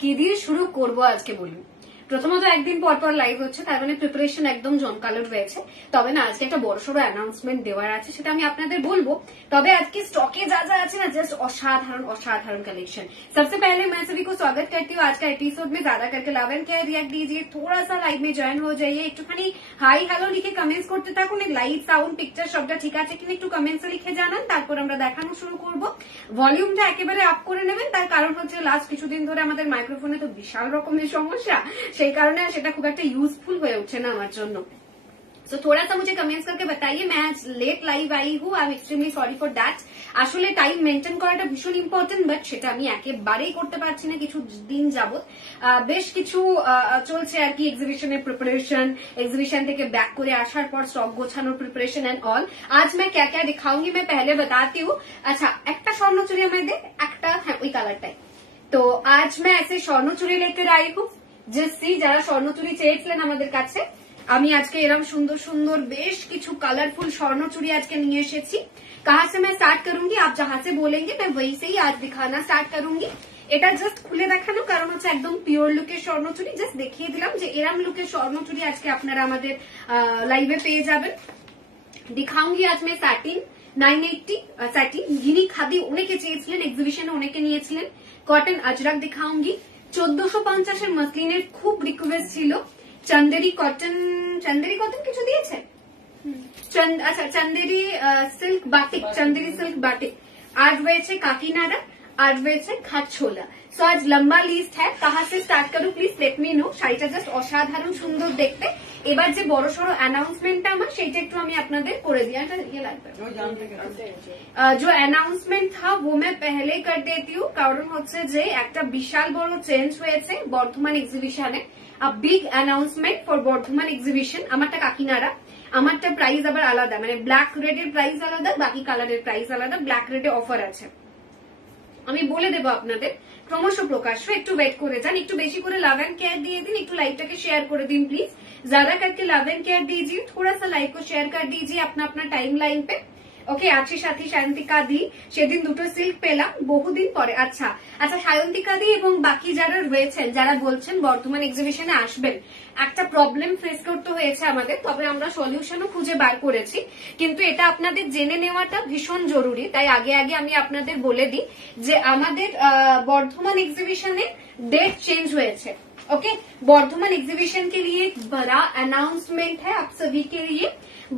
কি দিয়ে শুরু করবো আজকে বলুন। প্রথমত একদিন পর পর লাইভ হচ্ছে, তার মানে প্রিপারেশন একদম জমকালো রয়েছে। তবে না, আজকে একটা বড়সড় অ্যানাউন্সমেন্ট দেওয়ার আছে, সেটা আমি আপনাদের বলবো। তবে আজকে স্টকে যা যা আছে ना, जस्ट असाधारण असाधारण कलेक्शन। सबसे पहले मैं सभी को स्वागत करती हूँ आज का एपिसोड में। ज्यादा करके लव एंड केयर रिएक्ट दीजिए, थोड़ा सा लाइव में जॉइन हो जाइए, একটুখানি হাই হ্যালো লিখে কমেন্টস করতে থাকুন। লাইট সাউন্ড পিকচার সবটা ঠিক আছে কিনা একটু কমেন্টসে লিখে জানান, তারপর আমরা দেখানো শুরু করব। ভলিউমটা একেবারে আপ করে নেবেন, তার কারণ হচ্ছে লাস্ট কিছুদিন ধরে আমাদের মাইক্রোফোনে তো বিশাল রকমের সমস্যা, সেই কারণে সেটা খুব একটা ইউজফুল হয়ে উঠছে না আমার জন্য। तो थोड़ा सा मुझे कमेंट्स करके बताइए। मैं आज लेट लाइव आई हूँ, I am extremely sorry for that. আসলে টাইম মেনটেন করাটা ভীষণ ইম্পর্টেন্ট, বাট সেটা আমি একেবারেই করতে পারছি না কিছু দিন যাবত। বেশ কিছু চলছে আর কি, এক্সিবিশনের প্রিপারেশন, এক্সিবিশন থেকে ব্যাক করে আসার পর স্টক গোছানোর প্রিপারেশন এন্ড অল। आज मैं क्या क्या दिखाऊंगी मैं पहले बताती हूँ। अच्छा, একটা স্বর্ণচুরি আমায় দে, একটা, হ্যাঁ ওই কালারটাই। তো আজ मैं ऐसे স্বর্ণচুরি लेकर आई हूँ, जिससे যারা স্বর্ণচুরি চেয়েছিলেন আমাদের কাছে, আমি আজকে এরকম সুন্দর সুন্দর বেশ কিছু কালারফুল স্বর্ণচুরি আজকে নিয়ে এসেছি। कहाँ से मैं स्टार्ट करूंगी, आप जहां से बोलेंगे मैं वहीं से ही आज दिखाना स्टार्ट करूंगी। এটা জাস্ট খুলে দেখানো, কারণ হচ্ছে একদম পিওর লুকের স্বর্ণচুরি, জাস্ট দেখিয়ে দিলাম যে এরম লুকের স্বর্ণচুরি আজকে আপনারা আমাদের লাইভে পেয়ে যাবেন। दिखाऊंगी आज मैं सैटिन 980 सैटिन घिनी खादी অনেকে চেয়েছিলেন, এক্সিবিশনে অনেকে নিয়েছিলেন। কটন আজরাক दिखाऊंगी 1450 এর মসলিনের খুব রিকোয়েস্ট ছিল। চন্দেরি কটন কিছু দিয়েছে, আচ্ছা Chanderi silk batik, Chanderi silk batik. आज রয়েছে কাকিনাড়া, आज রয়েছে ঘাটছোলা। সো আজ লম্বা লিস্ট হ্যাঁ, কাহা সে স্টার্ট করু প্লিজ লেট মি নো। শাড়িটা জাস্ট অসাধারণ সুন্দর দেখতে। এবার যে বড় সড়ো অ্যানাউন্সমেন্টটা আমার, সেইটা একটু আমি আপনাদের করে দিই। ইয়ে লাগবে जो অ্যানাউন্সমেন্ট था वो मैं पहले कर देती हूँ, কারণ হচ্ছে যে একটা বিশাল বড় চেঞ্জ হয়েছে বর্ধমান এক্সিবিশনে। Big announcement for Bardhaman exhibition. আমারটা কাকিনাড়া, আমারটা প্রাইস আবার আলাদা, মানে ব্ল্যাক রেডের প্রাইস আলাদা, বাকি কালারের প্রাইস আলাদা। ব্ল্যাক রেডে অফার আছে, আমি বলে দেবো আপনাদের ক্রমশ প্রকাশ্য। একটু ওয়েট করে যান, একটু বেশি করে লাভ एंड केयर দিয়ে দিন, একটু লাইভটাকে শেয়ার করে দিন প্লিজ। ज्यादा करके लव एंड केयर दीजिए, थोड़ा सा लाइव को शेयर कर दीजिए अपना अपना टाइम लाइन पे। ওকে, আছে সাথী সায়ন্তিকা দি, সেদিন দুটো সিল্ক পেলাম বহুদিন পরে। আচ্ছা আচ্ছা, সায়ন্তিকা দি এবং বাকি যারা রয়েছেন, যারা বলছেন বর্ধমান এক্সিবিশনে আসবেন, একটা প্রবলেম ফেস করতে হয়েছে আমাদের, তবে আমরা সলিউশনও খুঁজে বার করেছি। কিন্তু এটা আপনাদের জেনে নেওয়াটা ভীষণ জরুরি, তাই আগে আগে আমি আপনাদের বলে দিই যে আমাদের বর্ধমান এক্সিবিশনে ডেট চেঞ্জ হয়েছে। ओके, বর্ধমান এক্সিবিশন के लिए बड़ा अनाउंसमेंट है आप सभी के लिए।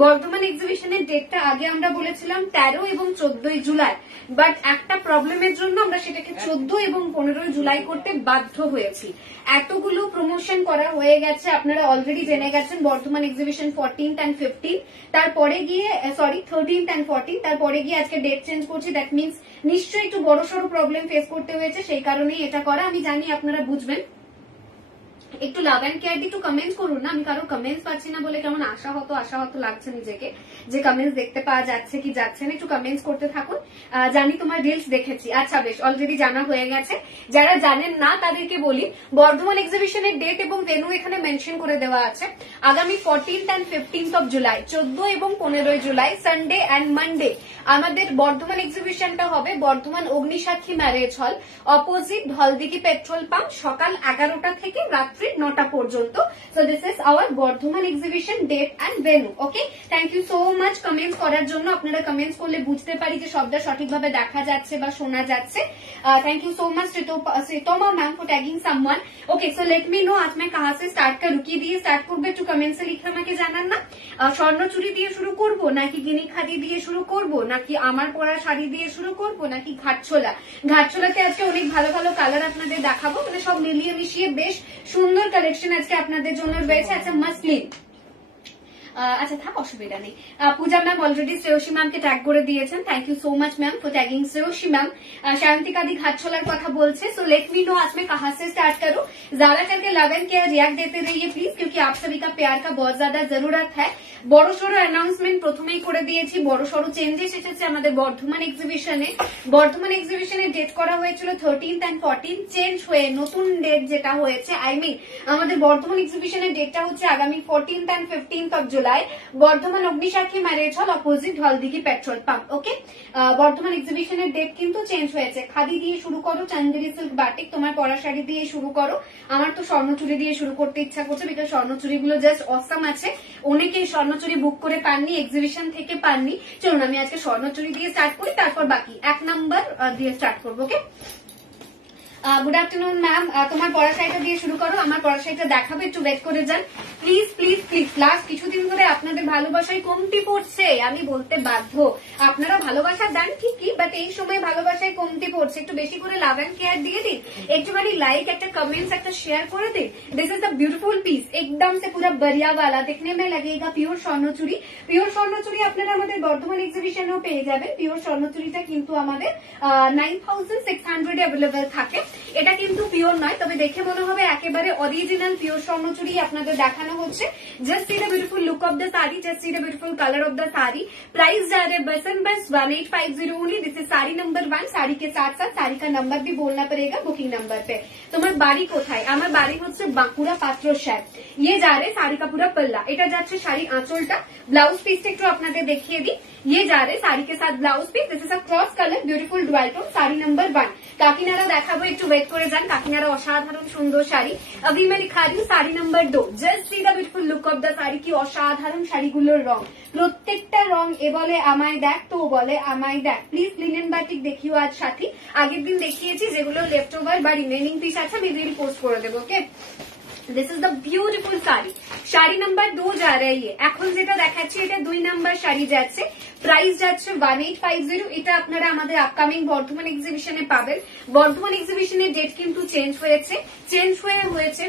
বর্ধমান এক্সিবিশনের ডেটটা আগে আমরা বলেছিলাম 13 এবং 14 জুলাই, বাট একটা প্রবলেমের জন্য আমরা সেটাকে 14 এবং 15 জুলাই করতে বাধ্য হয়েছি। এতগুলো প্রমোশন করা হয়ে গেছে, আপনারা অলরেডি জেনে গেছেন। বর্ধমান এক্সিবিশন 14th and 15, তারপরে গিয়ে 13th and 14, তারপরে গিয়ে আজকে ডেট চেঞ্জ করছি। দ্যাট মিনস নিশ্চয়ই একটু বড়সড় প্রবলেম ফেস করতে হয়েছে, সেই কারণেই এটা করা। আমি জানি আপনারা বুঝবেন। একটু লাভ এন্ড কেয়ার দিয়ে একটু কমেন্টস করুন না, আমি কারো কমেন্টস পাচ্ছি না বলে কেমন আশাহত লাগছে নিজেকে, যে কমেন্টস দেখতে পাওয়া যাচ্ছে কি যাচ্ছে না। একটু কমেন্টস করতে থাকুন। জানি তোমার রিলস দেখেছি, আচ্ছা বেশ, অলরেডি জানা হয়ে গেছে। যারা জানেন না তাদেরকে বলি, বর্ধমান এক্সিবিশনের ডেট এবং ভেন্যু এখানে মেনশন করে দেওয়া আছে। আগামী 14th and 15th of July, 14 এবং 15 জুলাই, সানডে অ্যান্ড মানডে আমাদের বর্ধমান এক্সিবিশনটা হবে Bardhaman Agnisakshi marriage hall, opposite Dholdighi petrol pump, সকাল 11টা থেকে রাত্রি 9টা পর্যন্ত। So this is our Bardhaman exhibition date and venue. Okay, thank you so much comments করার জন্য। আপনারা কমেন্টস করলে বুঝতে পারি যে শব্দ সঠিকভাবে দেখা যাচ্ছে বা শোনা যাচ্ছে। Thank you so much Sreetoma ma'am for tagging someone. Okay, so let me know आज मैं कहाँ से स्टार्ट करूँ, কি দিয়ে স্টার্ট করবো একটু কমেন্টসে লিখে আমাকে জানান না। স্বর্ণচুরি দিয়ে শুরু করবো, নাকি গিনি খাদি দিয়ে শুরু করবো, নাকি আমার পরা শাড়ি দিয়ে শুরু করবো, নাকি ঘাটছোলা? ঘাটছোলাতে আজকে অনেক ভালো ভালো কালার আপনাদের দেখাবো, মানে সব মিলিয়ে মিশিয়ে বেশ সুন্দর কালেকশন আজকে আপনাদের জন্য রয়েছে। আচ্ছা মসলিন, আচ্ছা থাক, অসুবিধা নেই। পূজা ম্যাম অলরেডি শ্রেয়সী ম্যামকে ট্যাগ করে দিয়েছেন, thank you so much ma'am for tagging Shreyasi ma'am. Shayantika di घाटछोलार কথা বলছে। सो लेट मी नो आज मैं कहाँ से स्टार्ट करूँ। ज्यादा करके लव एंड केयर रिएक्ट देते रहिए प्लीज, क्योंकि आप सभी का प्यार का बहुत ज्यादा जरूरत है। বড় সড়ো অ্যানাউন্সমেন্ট প্রথমেই করে দিয়েছি, বড় সড়ো চেঞ্জেস এসেছে আমাদের বর্ধমান এক্সিবিশনে। বর্ধমান এক্সিবিশনের ডেট করা হয়েছিল 13th and 14, চেঞ্জ হয়ে নতুন ডেট যেটা হয়েছে, আই মিন আমাদের বর্ধমান এক্সিবিশনের ডেটটা হচ্ছে আগামী 14th and 15th of July. July, Bardhaman Agnisakshi marriage hall, opposite Haldighi petrol pump. Okay, Bardhaman এক্সিবিশনের ডেট কিন্তু চেঞ্জ হয়েছে। খাদি দিয়ে শুরু করো, চান্দেরি সিল্ক বাটিক, তোমার পরা শাড়ি দিয়ে শুরু করো। আমার তো স্বর্ণচুরি দিয়ে শুরু করতে ইচ্ছা করছে, বিকজ স্বর্ণচুরি গুলো জাস্ট অসাম আছে। অনেকেই স্বর্ণচুরি বুক করে পাননি, এক্সিবিশন থেকে পাননি। চলুন আমি আজকে স্বর্ণচুরি দিয়ে স্টার্ট করি, তারপর বাকি 1 নাম্বার দিয়ে স্টার্ট করবো। ওকে, গুড আফটারনুন ম্যাম, তোমার পড়া শাড়িটা দিয়ে শুরু করো। আমার পড়া শাড়িটা দেখাবে, একটু ওয়েট করে যান প্লিজ প্লিজ প্লিজ। লাস্ট কিছুদিন ধরে আপনাদের ভালোবাসায় কমতি পড়ছে, আমি বলতে বাধ্য। আপনারা ভালোবাসা দেন ঠিকই, বাট এই সময় ভালোবাসায় কমতি পড়ছে। একটু বেশি করে লাভ এন্ড কেয়ার দিয়ে দিন, একটুখানি লাইক, একটা কমেন্টস, একটা শেয়ার করে দিন। This is the beautiful piece, एकदम से पूरा बरिया वाला, देखने में लगेगा পিওর স্বর্ণচুরি। পিওর স্বর্ণচুরি আপনারা আমাদের বর্ধমান এক্সিবিশনেও পেয়ে যাবেন। পিওর স্বর্ণচুরিটা কিন্তু আমাদের 9600 অ্যাভেলেবেল থাকে। এটা কিন্তু পিওর নয়, তবে দেখে মনে হবে একেবারে অরিজিনাল পিওর স্বর্ণচুরি আপনাদের দেখানো হচ্ছে। Just see the beautiful look of the sari, just see the beautiful colour of the sari. Price जा रहे बस एंड बस 1850 only. This is sari number 1। Sari के साथ साथ साड़ी का नंबर भी बोलना पड़ेगा बुकिंग नंबर पे। তোমার বাড়ি কোথায়? আমার বাড়ি হচ্ছে বাঁকুড়া পাত্রসার। ये जा रहे साड़ी का पूरा पल्ला, এটা যাচ্ছে শাড়ি আঁচলটা। ব্লাউজ পিসটা একটু আপনাদের দেখিয়ে দিই। ये जा रहे साड़ी के साथ blouse piece. This is a cross colour beautiful dual tone, sari number 1। Kakinada দেখাবো, একটু ওয়েট করে যান। কাকিনারা অসাধারণ সুন্দর শাড়ি। अभी मैं दिखा रही हूँ sari number 2। Just see the beautiful look of the sari, কি অসাধারণ শাড়িগুলোর রং। প্রত্যেকটা রং এ বলে আমায় দেখ, তো বলে আমায় দেখ। প্লিজ লিনেন বাটিক দেখিও আজ সাথী। আগের দিন দেখিয়েছি, যেগুলো লেফট ওভার বা রিমেনিং পিস আছে আমি রিল পোস্ট করে দেবো। Okay, this is the beautiful sari. Sari number 2 যা রही है। এখন যেটা দেখাচ্ছি এটা 2 নাম্বার শাড়ি যাচ্ছে। প্রাইস যাচ্ছে 1850। এটা আপনারা আমাদের আপকামিং বর্ধমান এক্সিবিশনে পাবেন। বর্ধমান এক্সিবিশনের ডেট কিন্তু চেঞ্জ হয়েছে।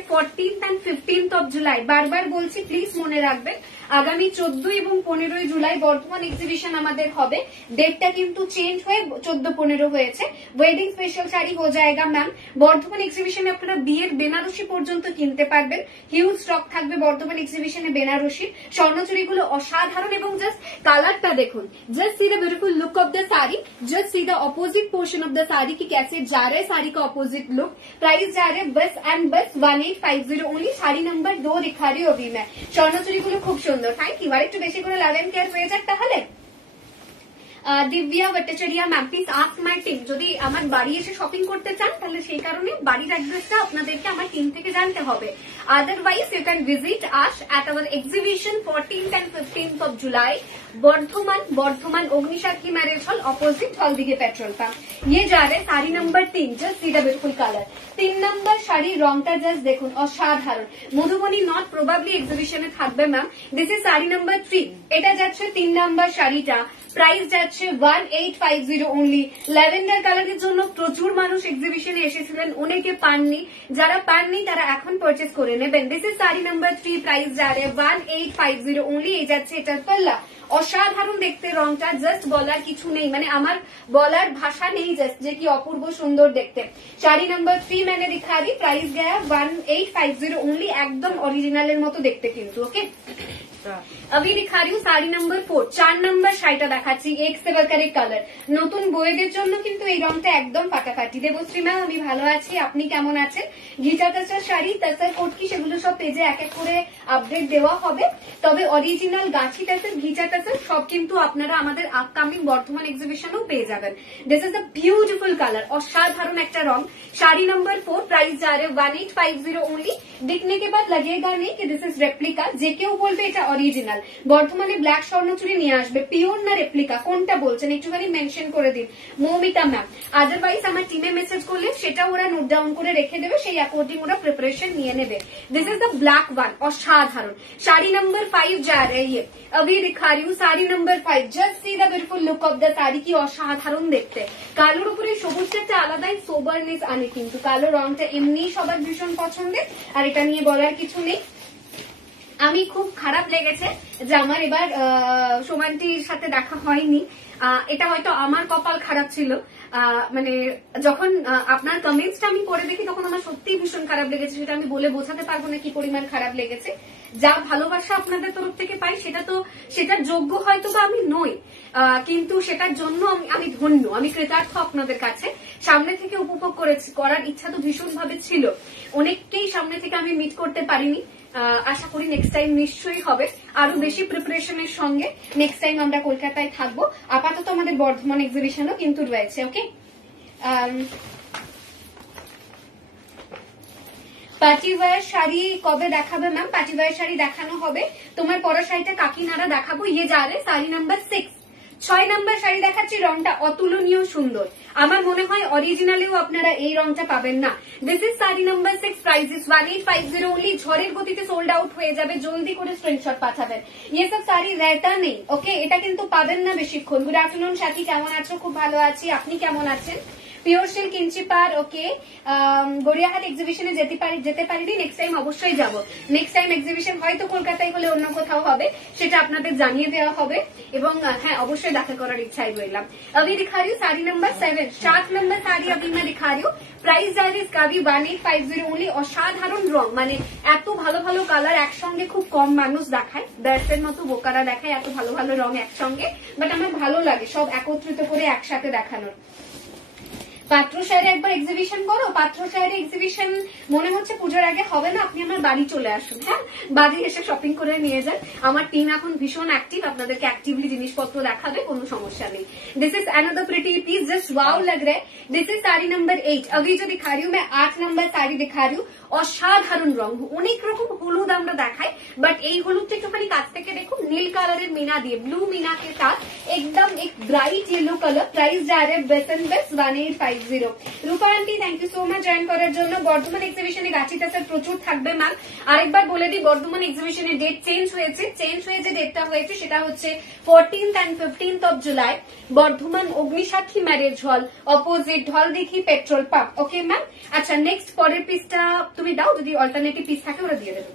14th and 15th of July. বারবার বলছি, প্লিজ মনে রাখবেন, আগামী 14 এবং 15 জুলাই বর্ধমান এক্সিবিশন আমাদের হবে। ডেটটা কিন্তু চেঞ্জ হয়ে 14-15 হয়েছে। ওয়েডিং স্পেশাল শাড়ি হয়ে যায়গা ম্যাম। বর্ধমান এক্সিবিশনে আপনারা বিয়ের বেনারসি পর্যন্ত কিনতে পারবেন। হিউজ স্টক থাকবে বর্ধমান এক্সিবিশনে বেনারসির। স্বর্ণচুরিগুলো অসাধারণ, এবং জাস্ট কালারটা দেখুন। Just see the beautiful look of the sari, just see the opposite portion of the sari की कैसे जा रहे साड़ी का अपोजिट लुक। प्राइस जा रहे बस एंड बस 1850 ओनली। শাড়ি নাম্বার 2 दिखा रही हूँ अभी मैं। স্বর্ণচুরিগুলো খুব সুন্দর। Thank you. আর একটু বেশি করে লাভ এন্ড কেয়ার হয়ে যাক তাহলে। Divya Bhattacharya ma'am, please ask my team. যদি আমার বাড়ি এসে শপিং করতে চান তাহলে সেই কারণে বাড়ির অ্যাড্রেসটা আপনাদেরকে আমার টিম থেকে জানতে হবে। Otherwise you can visit us at our exhibition 14th and 15th of July, Bardhaman Agnisakshi marriage hall, opposite Haldighi petrol pump. ये जा रहे sari number 3। Just see the beautiful colour. 3 number শাড়ির রংটা জাস্ট দেখুন, অসাধারণ। মধুবনী নট প্রবাবলি এক্সিবিশনে থাকবে ma'am. This is sari number 3। এটা যাচ্ছে 3 নাম্বার শাড়িটা। প্রাইস যাচ্ছে 1850 ওনলি। ল্যাভেন্ডার কালারের জন্য প্রচুর মানুষ এক্সিবিশনে এসেছিলেন, অনেকে পাননি। যারা পাননি তারা এখন পারচেজ করে নেবেন। This is sari number 3। Price যা রে 1850 ওনলি। এই যাচ্ছে এটার পাল্লা। অসাধারণ দেখতে রংটা, জাস্ট বলার কিছু নেই, মানে আমার বলার ভাষা নেই, জাস্ট যে কি অপূর্ব সুন্দর দেখতে। শাড়ি নাম্বার 3 मैंने दिखा दी। प्राइस गया 1850 ओनली। একদম অরিজিনালের মতো দেখতে কিন্তু। ওকে, अभी दिखा रही हूँ শাড়ি নাম্বার 4। 4 নাম্বার শাড়িটা দেখাচ্ছি, এক সে বড়কর এক কালার। নতুন বউদের জন্য কিন্তু এই রংটা একদম ফাটাফাটি। দেবশ্রী ম্যাম, আমি ভালো আছি, আপনি কেমন আছেন? ঘিচা তাসার শাড়ি, তাসার কোটকি, সেগুলো সব পেজে এক এক করে আপডেট দেওয়া হবে। তবে অরিজিনাল গাছি তাসার, ঘিচা তাসার সব কিন্তু আপনারা আমাদের আপকামিং বর্ধমান এক্সিবিশনেও পেয়ে যাবেন। This is a beautiful colour, অসাধারণ একটা রং। শাড়ি নাম্বার 4। প্রাইস যা রে 1850 ओनली। दिखने के बाद लगेगा नहीं कि दिस इज रेप्लिका। যে কেউ বলবে এটা অরিজিনাল। বর্ধমানে ব্ল্যাক স্বর্ণচুরি নিয়ে আসবে, পিওর না রেপ্লিকা কোনটা বলছেন একটুখানি মেনশন করে দিন মৌমিতা ম্যাম। আদারওয়াইজ আমার টিমে মেসেজ করলে সেটা ওরা নোট ডাউন করে রেখে দেবে, সেই অ্যাকর্ডিং ওরা প্রিপারেশন নিয়ে নেবে। This is the black one. অসাধারণ। শাড়ি নাম্বার 5 যা रही है। अभी दिखा रही हूँ sari number 5। Just see the beautiful look of the sari, কি অসাধারণ দেখতে। কালোর উপরে সবুজটা একটা আলাদাই সোবারনেস আনে, কিন্তু কালো রংটা এমনি সবার ভীষণ পছন্দের, আর এটা নিয়ে বলার কিছু নেই। আমি খুব খারাপ লেগেছে যে আমার এবার সোমান্তির সাথে দেখা হয়নি। এটা হয়তো আমার কপাল খারাপ ছিল। মানে যখন আপনার কমেন্টসটা আমি পড়ে দেখি তখন আমার সত্যিই ভীষণ খারাপ লেগেছে। সেটা আমি বলে বোঝাতে পারবো না কি পরিমাণ খারাপ লেগেছে। যা ভালোবাসা আপনাদের তরফ থেকে পাই সেটার যোগ্য হয়তো বা আমি নই, কিন্তু সেটার জন্য আমি ধন্য, আমি কৃতার্থ আপনাদের কাছে। সামনে থেকে উপভোগ করার ইচ্ছা তো ভীষণ ভাবে ছিল। অনেককেই সামনে থেকে আমি মিট করতে পারিনি, আশা করি নেক্সট টাইম নিশ্চয়ই হবে, আরো বেশি প্রিপারেশনের সঙ্গে নেক্সট টাইম আমরা কলকাতায় থাকবো। আপাতত আমাদের বর্ধমান এক্সিবিশনও কিন্তু রয়েছে। ওকে, পার্টিওয়ার শাড়ি কবে দেখাবে ম্যাম? পার্টিওয়ার শাড়ি দেখানো হবে, তোমার পরা শাড়িটা কাকিনারা দেখাবো। ইয়ে যা রে শাড়ি নাম্বার 6, 6 নাম্বার শাড়ি দেখাচ্ছি। রংটা অতুলনীয় সুন্দর, আমার মনে হয় অরিজিনালিও আপনারা এই রংটা পাবেন না। This is sari number 6, price is 1850 only. ঝড়ের গতিতে সোল্ড আউট হয়ে যাবে, জলদি করে স্ক্রিনশট পাঠাবেন। ইয়ে সব শাড়ি রেটা নেই। ওকে, এটা কিন্তু পাবেন না বেশিক্ষণ। গুড আফটারনুন সাথী, কেমন আছো? খুব ভালো আছি, আপনি কেমন আছেন? পিওর সিল্ক ইঞ্চিপার। ওকে, গড়িয়াহাট এক্সিবিশনে যেতে পারিনি, নেক্সট টাইম অবশ্যই যাব। নেক্সট টাইম এক্সিবিশন হয়তো কলকাতায় হলে অন্য কোথাও হবে, সেটা আপনাদের জানিয়ে দেওয়া হবে। এবং হ্যাঁ, অবশ্যই দেখা করার ইচ্ছাই রইলাম। अभी दिखा रही हूँ साड़ी नंबर 7, 7 नंबर साड़ी अभी मैं दिखा रही हूँ। প্রাইস যার ইজ কাবি 1850 অনলি। অসাধারণ রং, মানে এত ভালো ভালো কালার একসঙ্গে খুব কম মানুষ দেখায়, ব্যাসের মতো বোকারা দেখায় এত ভালো ভালো রং একসঙ্গে, বাট আমার ভালো লাগে সব একত্রিত করে একসাথে দেখানোর। পাত্র শাড়ি একবার এক্সিবিশন করো। পাত্র শাড়ি এক্সিবিশন মনে হচ্ছে পুজোর আগে হবে না, আপনি আমার বাড়ি চলে আসুন। হ্যাঁ, বাড়ি এসে শপিং করে নিয়ে যান। আমার টিম এখন ভীষণ অ্যাক্টিভ, আপনাদেরকে অ্যাক্টিভলি জিনিসপত্র দেখাবে, কোনো সমস্যা নেই। This is another pretty piece, just wow लग रहा है। This is sari number 8। अभी जो दिखा रही हूँ मैं 8 नंबर साड़ी दिखा रही हूँ। অসাধারণ রং, অনেক রকম হলুদ আমরা দেখাই, বাট এই হলুদটা একটুখানি কাছ থেকে দেখুন, নীল কালারের মিনা দিয়ে, ব্লু মিনা के साथ एकदम एक ब्राइट येलो कलर। प्राइस जा रहे हैं best and best 1850। Rupa aunty thank you so much join করার জন্য। বর্ধমান এক্সিবিশনে গাছিটা স্যার প্রচুর থাকবে ম্যাম। আরেকবার বলে দিই, বর্ধমান এক্সিবিশনের ডেট চেঞ্জ হয়েছে। যে ডেটটা হয়েছে সেটা হচ্ছে 14th and 15th of July, Bardhaman Agnisakshi marriage hall, opposite Dholdighi petrol pump. Okay ma'am, আচ্ছা নেক্সট পরের পিসটা তুমি দাও, যদি অল্টারনেটিভ পিস থাকে ওরা দিয়ে দেবে।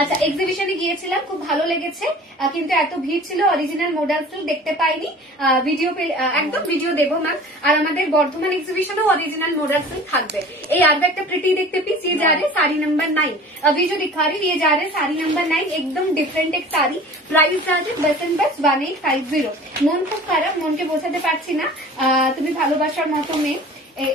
আচ্ছা, এক্সিবিশনে গিয়েছিলাম, খুব ভালো লেগেছে, কিন্তু এত ভিড় ছিল, অরিজিনাল মডেল স্টিল দেখতে পাইনি। ভিডিও একদম ভিডিও দেবো ম্যাম। আর আমাদের বর্ধমান এক্সিবিশনেও অরিজিনাল মডেল স্টিল থাকবে। এই আর একটা প্রিটি দেখতে পিস, ये जा रहे साड़ी नंबर 9। अभी जो दिखा रही ये जा रहे साड़ी नंबर 9, एकदम डिफरेंट एक साड़ी। प्राइस जा रहे बेस्ट एंड बेस्ट 1850। মন খুব খারাপ, মনকে বোঝাতে পারছি না, তুমি ভালোবাসার মতো মেয়ে,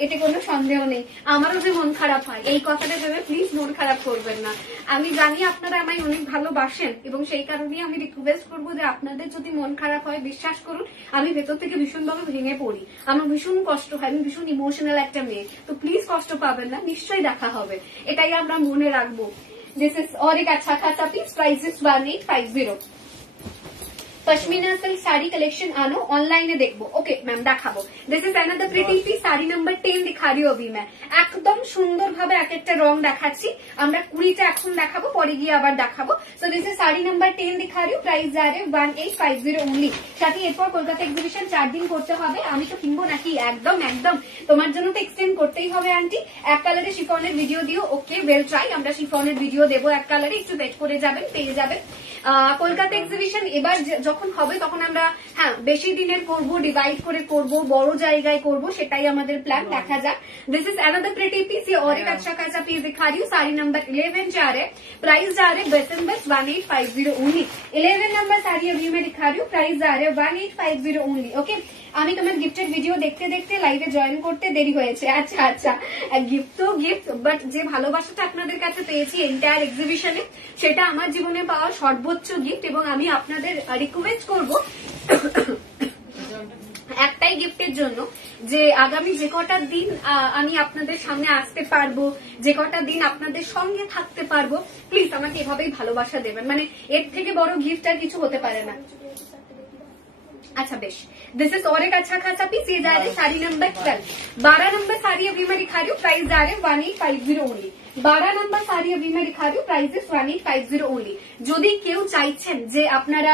এতে কোনো সন্দেহ নেই। আমারও যে মন খারাপ হয়, এই কথাটা ভেবে প্লিজ মন খারাপ করবেন না। আমি জানি আপনারা আমায় অনেক ভালোবাসেন, এবং সেই কারণেই আমি রিকোয়েস্ট করবো যে আপনাদের যদি মন খারাপ হয়, বিশ্বাস করুন আমি ভেতর থেকে ভীষণভাবে ভেঙে পড়ি, আমার ভীষণ কষ্ট হয়, আমি ভীষণ ইমোশনাল একটা মেয়ে। তো প্লিজ কষ্ট পাবেন না, নিশ্চয়ই দেখা হবে, এটাই আমরা মনে রাখবো। দিস ইজ और एक अच्छा खासा piece. Price is 1850। Pashmina silk sari collection आनो, ऑनलाइन देखबो। ओके मैम देखाबो। This is another pretty piece, sari number 10 दिखा रही हूँ अभी मैं। একদম সুন্দর ভাবে এক একটা রং দেখাচ্ছি, আমরা 20টা এখন দেখাবো, পরে গিয়ে আবার দেখাবো। So this is sari number 10 दिखा रही हूँ। प्राइस जा रहे 1850 অনলি। সাথে এরপর কলকাতা এক্সিবিশন 4 দিন করতে হবে, আমি তো কিনবো নাকি? একদম একদম, তোমার জন্য তো এক্সটেন্ড করতেই হবে আন্টি। এক কালারে শিফনের ভিডিও দিও। ওকে ওয়েল ট্রাই, আমরা শিফনের ভিডিও দেবো এক কালারে, একটু ওয়েট করে যাবেন, পেয়ে যাবেন। কলকাতা এক্সিবিশন এবার যখন হবে তখন আমরা হ্যাঁ বেশি দিনের করব, ডিভাইড করে করব, বড় জায়গায় করব, সেটাই আমাদের প্ল্যান, দেখা যাক। This is another pretty piece, ये और एक अच्छा खासा पीस दिखा रही हूँ। साड़ी नंबर 11 जा रहे, प्राइस जा रहे best and best 1850 only. 11 number sari अभी मैं दिखा रही हूँ, प्राइस जा रहे 1850 ओनली। ओके, আমি তোমার গিফটের ভিডিও দেখতে দেখতে লাইভে জয়েন করতে দেরি হয়েছে। আচ্ছা আচ্ছা, গিফট তো গিফট, বাট যে ভালোবাসাটা আপনাদের কাছে পেয়েছি এন্টায়ার এক্সিবিশনে, সেটা আমার জীবনে পাওয়া সর্বোচ্চ গিফট। এবং আমি আপনাদের রিকোয়েস্ট করব একটাই গিফটের জন্য, যে আগামী যে কটা দিন আমি আপনাদের সামনে আসতে পারবো, যে কটা দিন আপনাদের সঙ্গে থাকতে পারবো, প্লিজ আমাকে এভাবেই ভালোবাসা দেবেন। মানে এর থেকে বড় গিফট আর কিছু হতে পারে না। अच्छा बेश, दिस इज और एक अच्छा खासा पीस, ये जा रहे साड़ी नंबर 12। 12 नंबर साड़ी अभी मैं दिखा रही हूँ, प्राइस जा रहे 1850 ओनली। 12 नंबर साड़ी अभी मैं दिखा रही हूँ, प्राइस इज 1850 ओनली। যদি কেউ চাইছেন যে আপনারা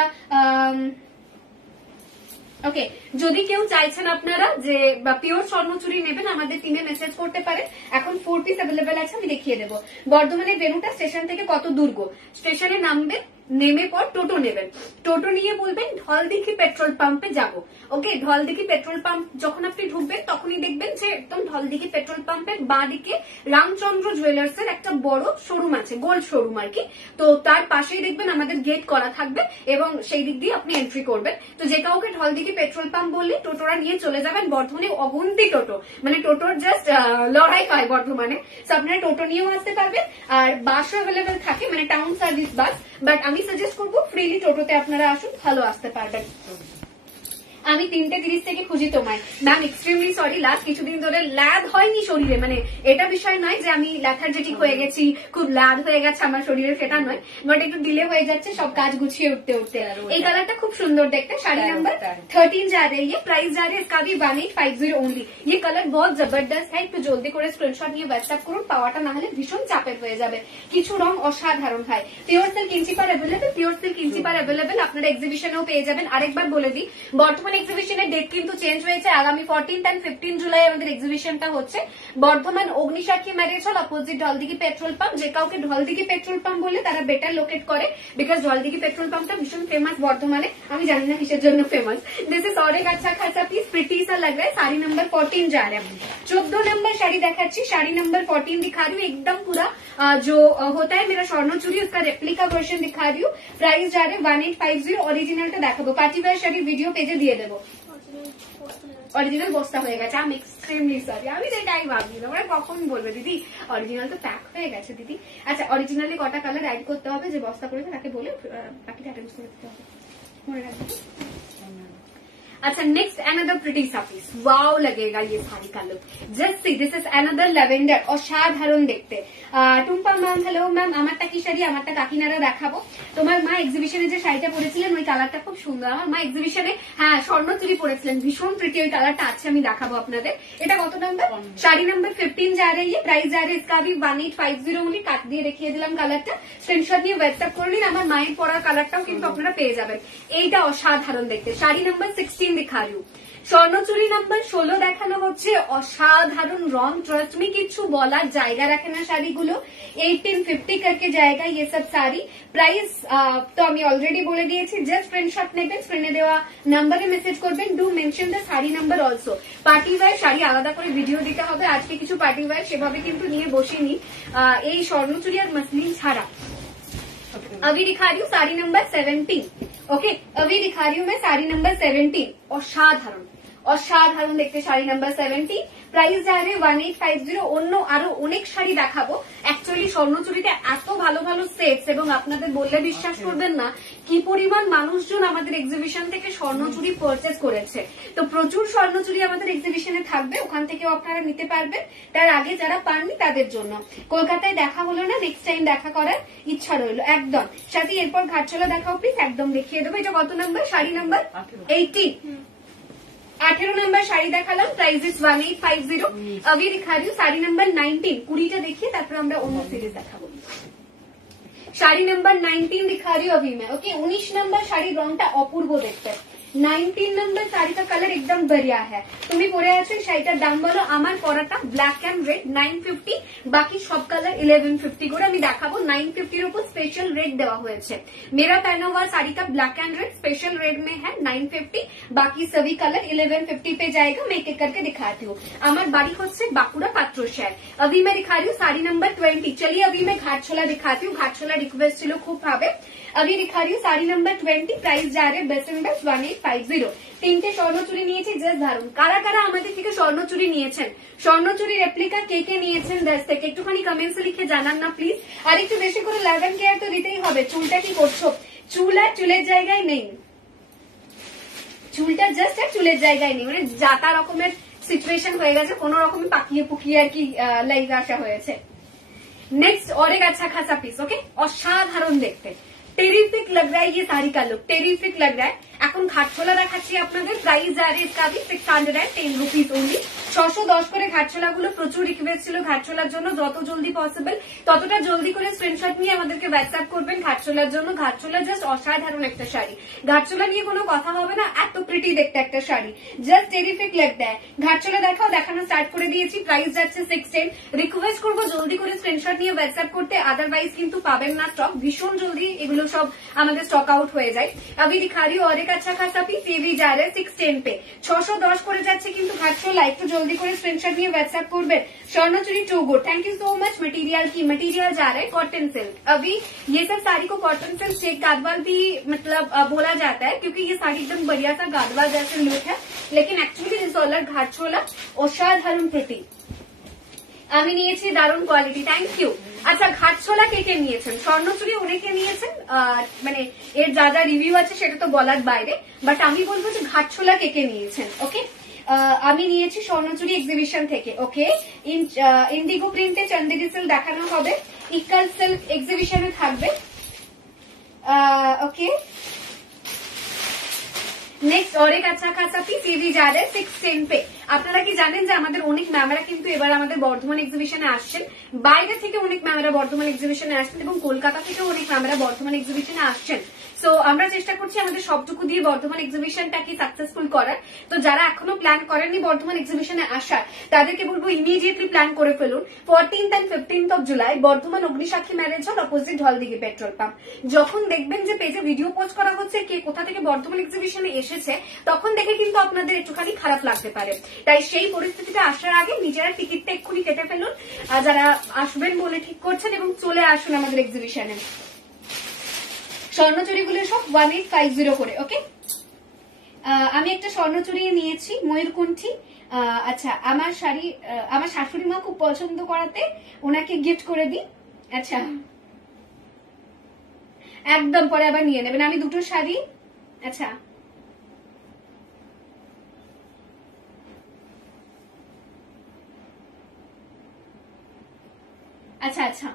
ওকে, যদি কেউ চাইছেন আপনারা যে পিওর স্বর্ণচুরি নেবেন, আমাদের টিমে মেসেজ করতে পারেন। এখন 4 পিস অ্যাভেলেবেল আছে, আমি দেখিয়ে দেবো। বর্ধমানের বেনুটা স্টেশন থেকে কত দূর গো? স্টেশনে নামবেন, নেমে পর টোটো নেবেন, টোটো নিয়ে বলবেন ঢলদিঘি পেট্রোল পাম্পে যাব। ওকে, ঢলদিঘি পেট্রোল পাম্প যখন আপনি ঢুকবেন তখনই দেখবেন যে একদম ঢলদিঘি পেট্রোল পাম্পের বাঁ দিকে রামচন্দ্র জুয়েলার্স এর একটা বড় শোরুম আছে, গোল্ড শোরুম আর কি। তো তার পাশেই দেখবেন আমাদের গেট করা থাকবে এবং সেই দিক দিয়ে আপনি এন্ট্রি করবেন। তো যে কাউকে ঢলদিঘি পেট্রোল পাম্প বললে টোটোরা নিয়ে চলে যাবেন। বর্ধমানে অগুন্তি টোটো, মানে টোটোর জাস্ট লড়াই হয় বর্ধমানে। আপনারা টোটো নিয়েও আসতে পারবেন, আর বাসও অ্যাভেলেবেল থাকে, মানে টাউন সার্ভিস বাস। বাট আমি সাজেস্ট করবো ফ্রিলি টোটোতে আপনারা আসুন, ভালো আসতে পারবেন। আমি 3:30 থেকে খুঁজি তোমায় ম্যাম, এক্সট্রিমলি সরি, লাস্ট কিছুদিন ধরে ল্যাদ হয়নি শরীরে, মানে এটা বিষয় নয় যে আমি ল্যাথার্জেটিক হয়ে গেছি, খুব ল্যাদ হয়ে গেছে আমার শরীরে, সেটা নয়, বাট একটু ডিলে হয়ে যাচ্ছে সব কাজ গুছিয়ে উঠতে উঠতে। এই কালারটা খুব সুন্দর দেখতে, শাড়ি নাম্বার 13 जा रही है, प्राइस जा रही है इसका भी 1850 ओनली। ये कलर बहुत जबरदस्त है, একটু জলদি করে স্ক্রিনশট নিয়ে হোয়াটসঅ্যাপ করুন, পাওয়াটা না হলে ভীষণ চাপের হয়ে যাবে। কিছু রং অসাধারণ হয়। পিওর সিল্ক ইঞ্চি পার অ্যাভেলেবেল, পিওর সিল্ক ইঞ্চি পার অ্যাভেলেবেল আপনারা এক্সিবিশনেও পেয়ে যাবেন। আরেকবার বলে দিই, বর্তমান এক্সিবিশনের ডেট কিন্তু চেঞ্জ হয়েছে, আগামী 14 and 15 জুলাই আমাদের এক্সিবিশনটা হচ্ছে Bardhaman Agnisakshi marriage hall opposite Dholdighi petrol pump. যে কাউকে ঢলদিঘি পেট্রোল পাম্প বললে তারা বেটার লোকেট করে, বিকজ ঢলদিঘি পেট্রোল পাম্পটা ভীষণ ফেমাস বর্ধমানে, আমি জানি না কিসের জন্য ফেমাস। दिस इज और एक अच्छा खासा पीस, प्रिटी सा लग रहा है। साड़ी नंबर 14 जा रहा है। 14 नंबर শাড়ি দেখাচ্ছি, শাড়ি नंबर 14 दिखा रही हूँ, एकदम पूरा जो होता है मेरा স্বর্ণ চুরি उसका रेप्लिका वर्जन दिखा रही हूँ। प्राइस जा रहे 1850। অরিজিনালটা দেখাবো, পার্টি ওয়্যার শাড়ি ভিডিও পেজে দিয়ে দেবো। অরিজিনাল বস্তা হয়ে গেছে, আমি এক্সট্রিমলি সরি, আমি এটাই ভাবছিলাম ওরা কখন বলবে দিদি অরিজিনাল তো প্যাক হয়ে গেছে দিদি। আচ্ছা, অরিজিনালি কটা কালার অ্যাড করতে হবে, যে বস্তা করেছে তাকে বলে বাকিটা অ্যাটেন্ড করে দিতে হবে, মনে রাখবে। अच्छा, नेक्स्ट अनदर प्रिटी सा पीस, वाओ लगेगा ये साड़ी का look. Just see, this is another lavender, অসাধারণ দেখতে। টুম্পা ম্যাম, হ্যালো ম্যাম, আমারটা কি শাড়ি, আমারটা কাকিনারা দেখাবো। তোমার মা এক্সিবিশনে যে শাড়িটা পরেছিলেন ওই কালারটা খুব সুন্দর। আমার মা এক্সিবিশনে হ্যাঁ স্বর্ণ চুরি পরেছিলেন, ভীষণ প্রিটি, ওই কালারটা আছে, আমি দেখাবো আপনাদের। এটা কত নাম্বার? শাড়ি নাম্বার 15 जा रही है, प्राइस जा रही है इसका भी 1850 ओनली। কাট দিয়ে দেখিয়ে দিলাম কালারটা, স্ক্রিনশট নিয়ে হোয়াটসঅ্যাপ করে নিন। আমার মায়ের পরার কালারটাও কিন্তু আপনারা পেয়ে যাবেন। এইটা অসাধারণ দেখতে, শাড়ি নাম্বার 16 दिखा रही हूँ। স্বর্ণচুরি নাম্বার 16 দেখানো হচ্ছে, অসাধারণ রং, ট্রাস্ট মি কিছু বলার জায়গা রাখে না শাড়িগুলো। 1850 करके जाएगा ये सब साड़ी। প্রাইস তো আমি অলরেডি বলে দিয়েছি, জাস্ট স্ক্রিনশট নেবেন, স্ক্রিনে দেওয়া নাম্বারে মেসেজ করবেন, do mention the sari number also. Party wear sari আলাদা করে ভিডিও দিতে হবে, আজকে কিছু পার্টি ওয়্যার সেভাবে কিন্তু নিয়ে বসিনি, এই স্বর্ণচুরি আর মসলিন ছাড়া। अभी दिखा रही हूँ साड़ी नंबर 17। ओके, अभी दिखा रही हूँ मैं साड़ी नंबर 17। অসাধারণ অসাধারণ দেখতে শাড়ি নাম্বার 17। প্রাইস যাবে 1850। অন্য আরো অনেক শাড়ি দেখাবো। অ্যাকচুয়ালি স্বর্ণচুরিতে এত ভালো ভালো সেটস, এবং আপনাদের বললে বিশ্বাস করবেন না কি পরিমাণ মানুষজন আমাদের এক্সিবিশন থেকে স্বর্ণচুরি পারচেজ করেছে। তো প্রচুর স্বর্ণচুরি আমাদের এক্সিবিশনে থাকবে, ওখান থেকেও আপনারা নিতে পারবেন। তার আগে যারা পাননি তাদের জন্য। কলকাতায় দেখা হলো না, নেক্সট টাইম দেখা করার ইচ্ছা রইল একদম। সাথে এরপর ঘাটশোলা দেখাও প্লিজ, একদম দেখিয়ে দেবো। এটা কত number? Sari number 18। 18 number sari দেখালাম, প্রাইস ইজ 1850। अभी दिखा रही हूँ শাড়ি নাম্বার 19। 20টা দেখিয়ে তারপর আমরা অন্য সিরিজ দেখাবো। শাড়ি নাম্বার 19 दिखा रही हूँ अभी मैं। ओके, 19 नंबर শাড়ির রংটা অপূর্ব দেখতে। 19 नंबर শাড়ি का कलर एकदम बढ़िया है। তুমি পরে আছো, শাড়িটার দাম বলো। আমার পরাটা ব্ল্যাক এন্ড রেড 950, বাকি সব কালার 1150 করে আমি দেখাবো। 950 এর উপর স্পেশাল রেড দেওয়া হয়েছে। मेरा पहना हुआ साड़ी का black and red special red में है 950, बाकी सभी कलर 1150 पे जाएगा। मैं एक एक करके दिखाती हूँ। আমার বাড়ি হচ্ছে বাঁকুড়া পাত্রশাল। अभी मैं दिखा रही हूँ साड़ी नंबर 20। चलिए अभी मैं घाटशोला दिखाती हूँ, घाटशोला रिक्वेस्ट ছিল খুব ভাবে। अभी दिखा रही हूँ साड़ी नंबर 20, प्राइस जा रहे बेसेंडस 1850। তিনটে স্বর্ণচুরি নিয়েছি, জাস্ট দারুন। কারা কারা আমাদের থেকে স্বর্ণচুরি নিয়েছেন, স্বর্ণচুরি রেপ্লিকা কে কে নিয়েছেন 10 থেকে একটুখানি কমেন্টসে লিখে জানান না প্লিজ। আর একটু বেশি করে লাভেন কেয়ার তো দিতেই হবে। চুলটা কি করছো? চুল আর চুলের জায়গায় নেই, চুলটা জাস্ট আর চুলের জায়গায় নেই, মানে যাতা রকমের সিচুয়েশন হয়ে গেছে, কোন রকমের পাকিয়ে পুকিয়ে আর কি লাইভ আসা হয়েছে। नेक्स्ट और एक अच्छा खासा पीस। ओके, অসাধারণ দেখতে, টেরিফিক लग रहा है ये साड़ी का लुक, टेरिफिक लग रहा है। এখন ঘাটশোলা দেখাচ্ছি আপনাদের। প্রাইস যা রে इसका भी 610 रुपीज ओनली। 610 করে ঘাটছোলা গুলো, প্রচুর রিকোয়েস্ট ছিল ঘাটছোলার জন্য, যত জলদি পসিবল ততটা জলদি করে স্ক্রিনশট নিয়ে আমাদেরকে হোয়াটসঅ্যাপ করবেন ঘাটছোলার জন্য। ঘাটছোলা জাস্ট অসাধারণ একটা শাড়ি, ঘাটছোলা নিয়ে কোনো কথা হবে না, এত প্রিটি দেখতে একটা শাড়ি, জাস্ট টেরিফিক লাগতে হয়। ঘাটছোলা দেখানো স্টার্ট করে দিয়েছি, প্রাইস যাচ্ছে 610। রিকোয়েস্ট করবো জলদি করে স্ক্রিনশট নিয়ে হোয়াটসঅ্যাপ করতে, আদারওয়াইজ কিন্তু পাবেন না স্টক, ভীষণ জলদি এগুলো সব আমাদের স্টক আউট হয়ে যায়। अभी दिखा रही हूँ और एक अच्छा खासा पीस, ये भी जा रहा है 610 पे, 610 করে যাচ্ছে কিন্তু ঘাটছোলা। একটু জলদি করে স্ক্রিনশট নিয়ে হোয়াটসঅ্যাপ করবেন। Swarnachuri too good, thank you so much. Material की मटेरियल जा रहा है कॉटन सिल्क। अभी ये सब साड़ी को कॉटन सिल्क चेक गादवाल भी मतलब बोला जाता है, क्योंकि ये साड़ी एकदम बढ़िया सा गादवाल जैसे लुक है, लेकिन एक्चुअली दिस ऑल घाटছোলা অসাধারণ প্রিটি। আমি নিয়েছি দারুণ কোয়ালিটি, থ্যাংক ইউ। আচ্ছা, ঘাটছোলা কে কে নিয়েছেন? স্বর্ণচুড়ি অনেকে নিয়েছেন, মানে এর যা যা রিভিউ আছে সেটা তো বলার বাইরে, বাট আমি বলবো যে ঘাটছোলা কে কে নিয়েছেন। ওকে, আমি নিয়েছি স্বর্ণচুড়ি এক্সিবিশন থেকে। ওকে, ইন্ডিগো প্রিন্টে চন্দেরি সিল্ক দেখানো হবে, ইকাল সিল্ক এক্সিবিশনে থাকবে। ওকে, নেক্সট और एक अच्छा खासा पीस, ये भी जा रहा है 610 पे। আপনারা কি জানেন যে আমাদের অনেক ম্যামেরা কিন্তু এবার আমাদের বর্ধমান এক্সিবিশনে আসছেন, বাইরে থেকে অনেক ম্যামেরা বর্ধমান এক্সিবিশনে আসছেন এবং কলকাতা থেকেও অনেক ম্যামেরা বর্ধমান এক্সিবিশনে আসছেন। সো আমরা চেষ্টা করছি আমাদের সবটুকু দিয়ে বর্ধমান এক্সিবিশনটাকে সাকসেসফুল করার। তো যারা এখনো প্ল্যান করেননি বর্ধমান এক্সিবিশনে আসার, তাদেরকে বলবো ইমিডিয়েটলি প্ল্যান করে ফেলুন। 14th and 15th of July Bardhaman Agnisakshi marriage hall, opposite Haldighi petrol pump. যখন দেখবেন যে পেজে ভিডিও পোস্ট করা হচ্ছে কে কোথা থেকে বর্ধমান এক্সিবিশনে এসেছে, তখন দেখে কিন্তু আপনাদের একটুখানি খারাপ লাগতে পারে। তাই সেই পরিস্থিতিটা আসার আগে নিজেরা টিকিটটা এক্ষুনি কেটে ফেলুন, যারা আসবেন বলে ঠিক করছেন, এবং চলে আসুন আমাদের এক্সিবিশনে। স্বর্ণচুড়িগুলো সব 1850 করে। ওকে, আমি একটা স্বর্ণচুড়ি নিয়েছি ময়ূরকণ্ঠী। আচ্ছা, আমার শাড়ি আমার শাশুড়ি মা খুব পছন্দ করাতে ওনাকে গিফট করে দিই। আচ্ছা, একদম পরে আবার নিয়ে নেবেন। আমি দুটো শাড়ি, আচ্ছা আচ্ছা আচ্ছা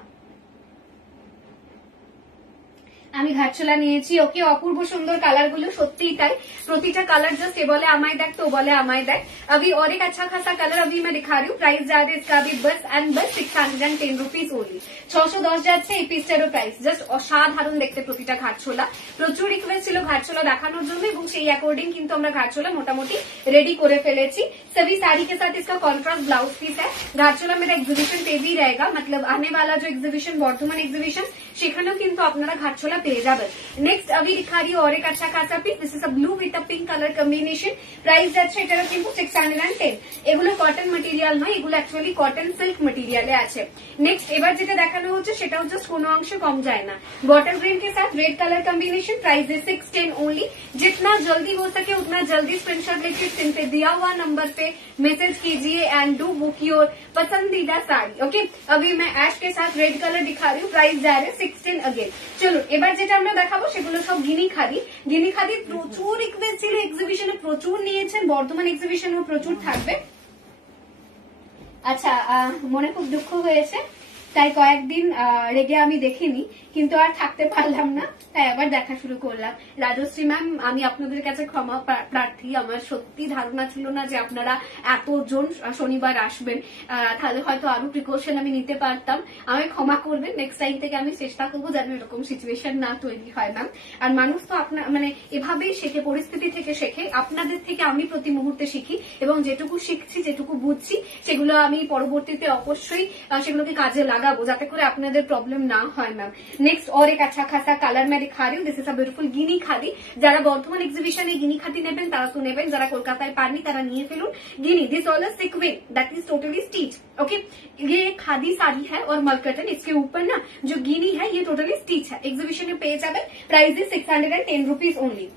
আমি ঘাটছোলা নিয়েছি। ওকে, অপূর্ব সুন্দর কালার গুলো, সত্যিই তাই, প্রতিটা কালার জাস্ট এ বলে আমায় দেখ, তো বলে আমায় দেখ। अभी और एक अच्छा खासा कलर अभी मैं दिखा रही हूँ, प्राइस जा रहा है इसका भी बस एंड बस 610 रुपीज ओनली। 610 যাচ্ছে এই পিসটারও প্রাইস। জাস্ট অসাধারণ দেখতে প্রতিটা ঘাটছোলা, প্রচুর রিকোয়েস্ট ছিল ঘাটছোলা দেখানোর জন্য, এবং সেই অ্যাকর্ডিং কিন্তু আমরা ঘাটছোলা মোটামুটি রেডি করে ফেলেছি। सभी साड़ी के साथ इसका कॉन्ट्रास्ट ब्लाउज पीस है। घाटছোলা मेरा एग्जीबिशन पे भी रहेगा, मतलब आने वाला जो एग्जीबिशन বর্ধমান এক্সিবিশন, সেখানেও কিন্তু আপনারা ঘাটছোলা পেয়ে যাবেন। নেক্সট अभी दिखा रही हूँ और एक अच्छा खासा piece, this is a blue with a pink colour combination. Price যাচ্ছে এটারও কিন্তু 610। এগুলো কটন মেটেরিয়াল নয়, এগুলো অ্যাকচুয়ালি কটন সিল্ক মেটেরিয়ালে আছে। নেক্সট এবার যেটা দেখানো হচ্ছে সেটাও জাস্ট কোনো অংশে কম যায় না, बॉटल ग्रीन के साथ रेड कलर कॉम्बिनेशन। प्राइस है 610 ओनली। जितना जल्दी हो सके उतना जल्दी स्क्रीनशॉट लेके स्क्रीन पे दिया हुआ नंबर पे मैसेज कीजिए एंड डू बुक योर पसंदीदा साड़ी। ओके, अभी मैं ऐश के साथ रेड कलर दिखा रही हूँ, प्राइस जा रहा है 610 अगेन। চলুন এবার যেটা আমরা দেখাবো সেগুলো সব গিনি খাদি। গিনি খাদি প্রচুর রিকোয়েস্ট ছিল, এক্সিবিশনে প্রচুর নিয়েছেন, বর্ধমান এক্সিবিশনেও প্রচুর থাকবে। আচ্ছা, মনে খুব দুঃখ হয়েছে, তাই কয়েকদিন রেগে আমি দেখিনি, কিন্তু আর থাকতে পারলাম না, তাই আবার দেখা শুরু করলাম। রাজশ্রী ম্যাম, আমি আপনাদের কাছে ক্ষমা প্রার্থী, আমার সত্যি ধারণা ছিল না যে আপনারা এতজন শনিবার আসবেন, তাহলে হয়তো আরো প্রিকশন আমি নিতে পারতাম। আমি ক্ষমা করবেন, নেক্সট টাইম থেকে আমি চেষ্টা করবো যেন এরকম সিচুয়েশন না তৈরি হয় ম্যাম। আর মানুষ তো আপনার মানে এভাবেই শেখে, পরিস্থিতি থেকে শেখে। আপনাদের থেকে আমি প্রতি মুহূর্তে শিখি, এবং যেটুকু শিখছি যেটুকু বুঝছি সেগুলো আমি পরবর্তীতে অবশ্যই সেগুলোকে কাজে লাগাবো, যাতে করে আপনাদের প্রবলেম না হয় ম্যাম। नेक्स्ट और एक अच्छा खासा कलर मैं दिखा रही हूँ, दिस इज अ ब्यूटीफुल गिनी खादी। যারা বর্ধমান এক্সিবিশনে গিনি খাদি নেবেন তারা তো নেবেন, যারা কলকাতায় পাননি তারা নিয়ে ফেলুন। Ginni this all is sequin that is totally stitch. Okay, ये खादी साड़ी है और मलकटन, इसके ऊपर ना जो गिनी है ये टोटली स्टिच है। एग्जीबिशन में पेज যাবে, प्राइस इज 610 रुपीज ओनली।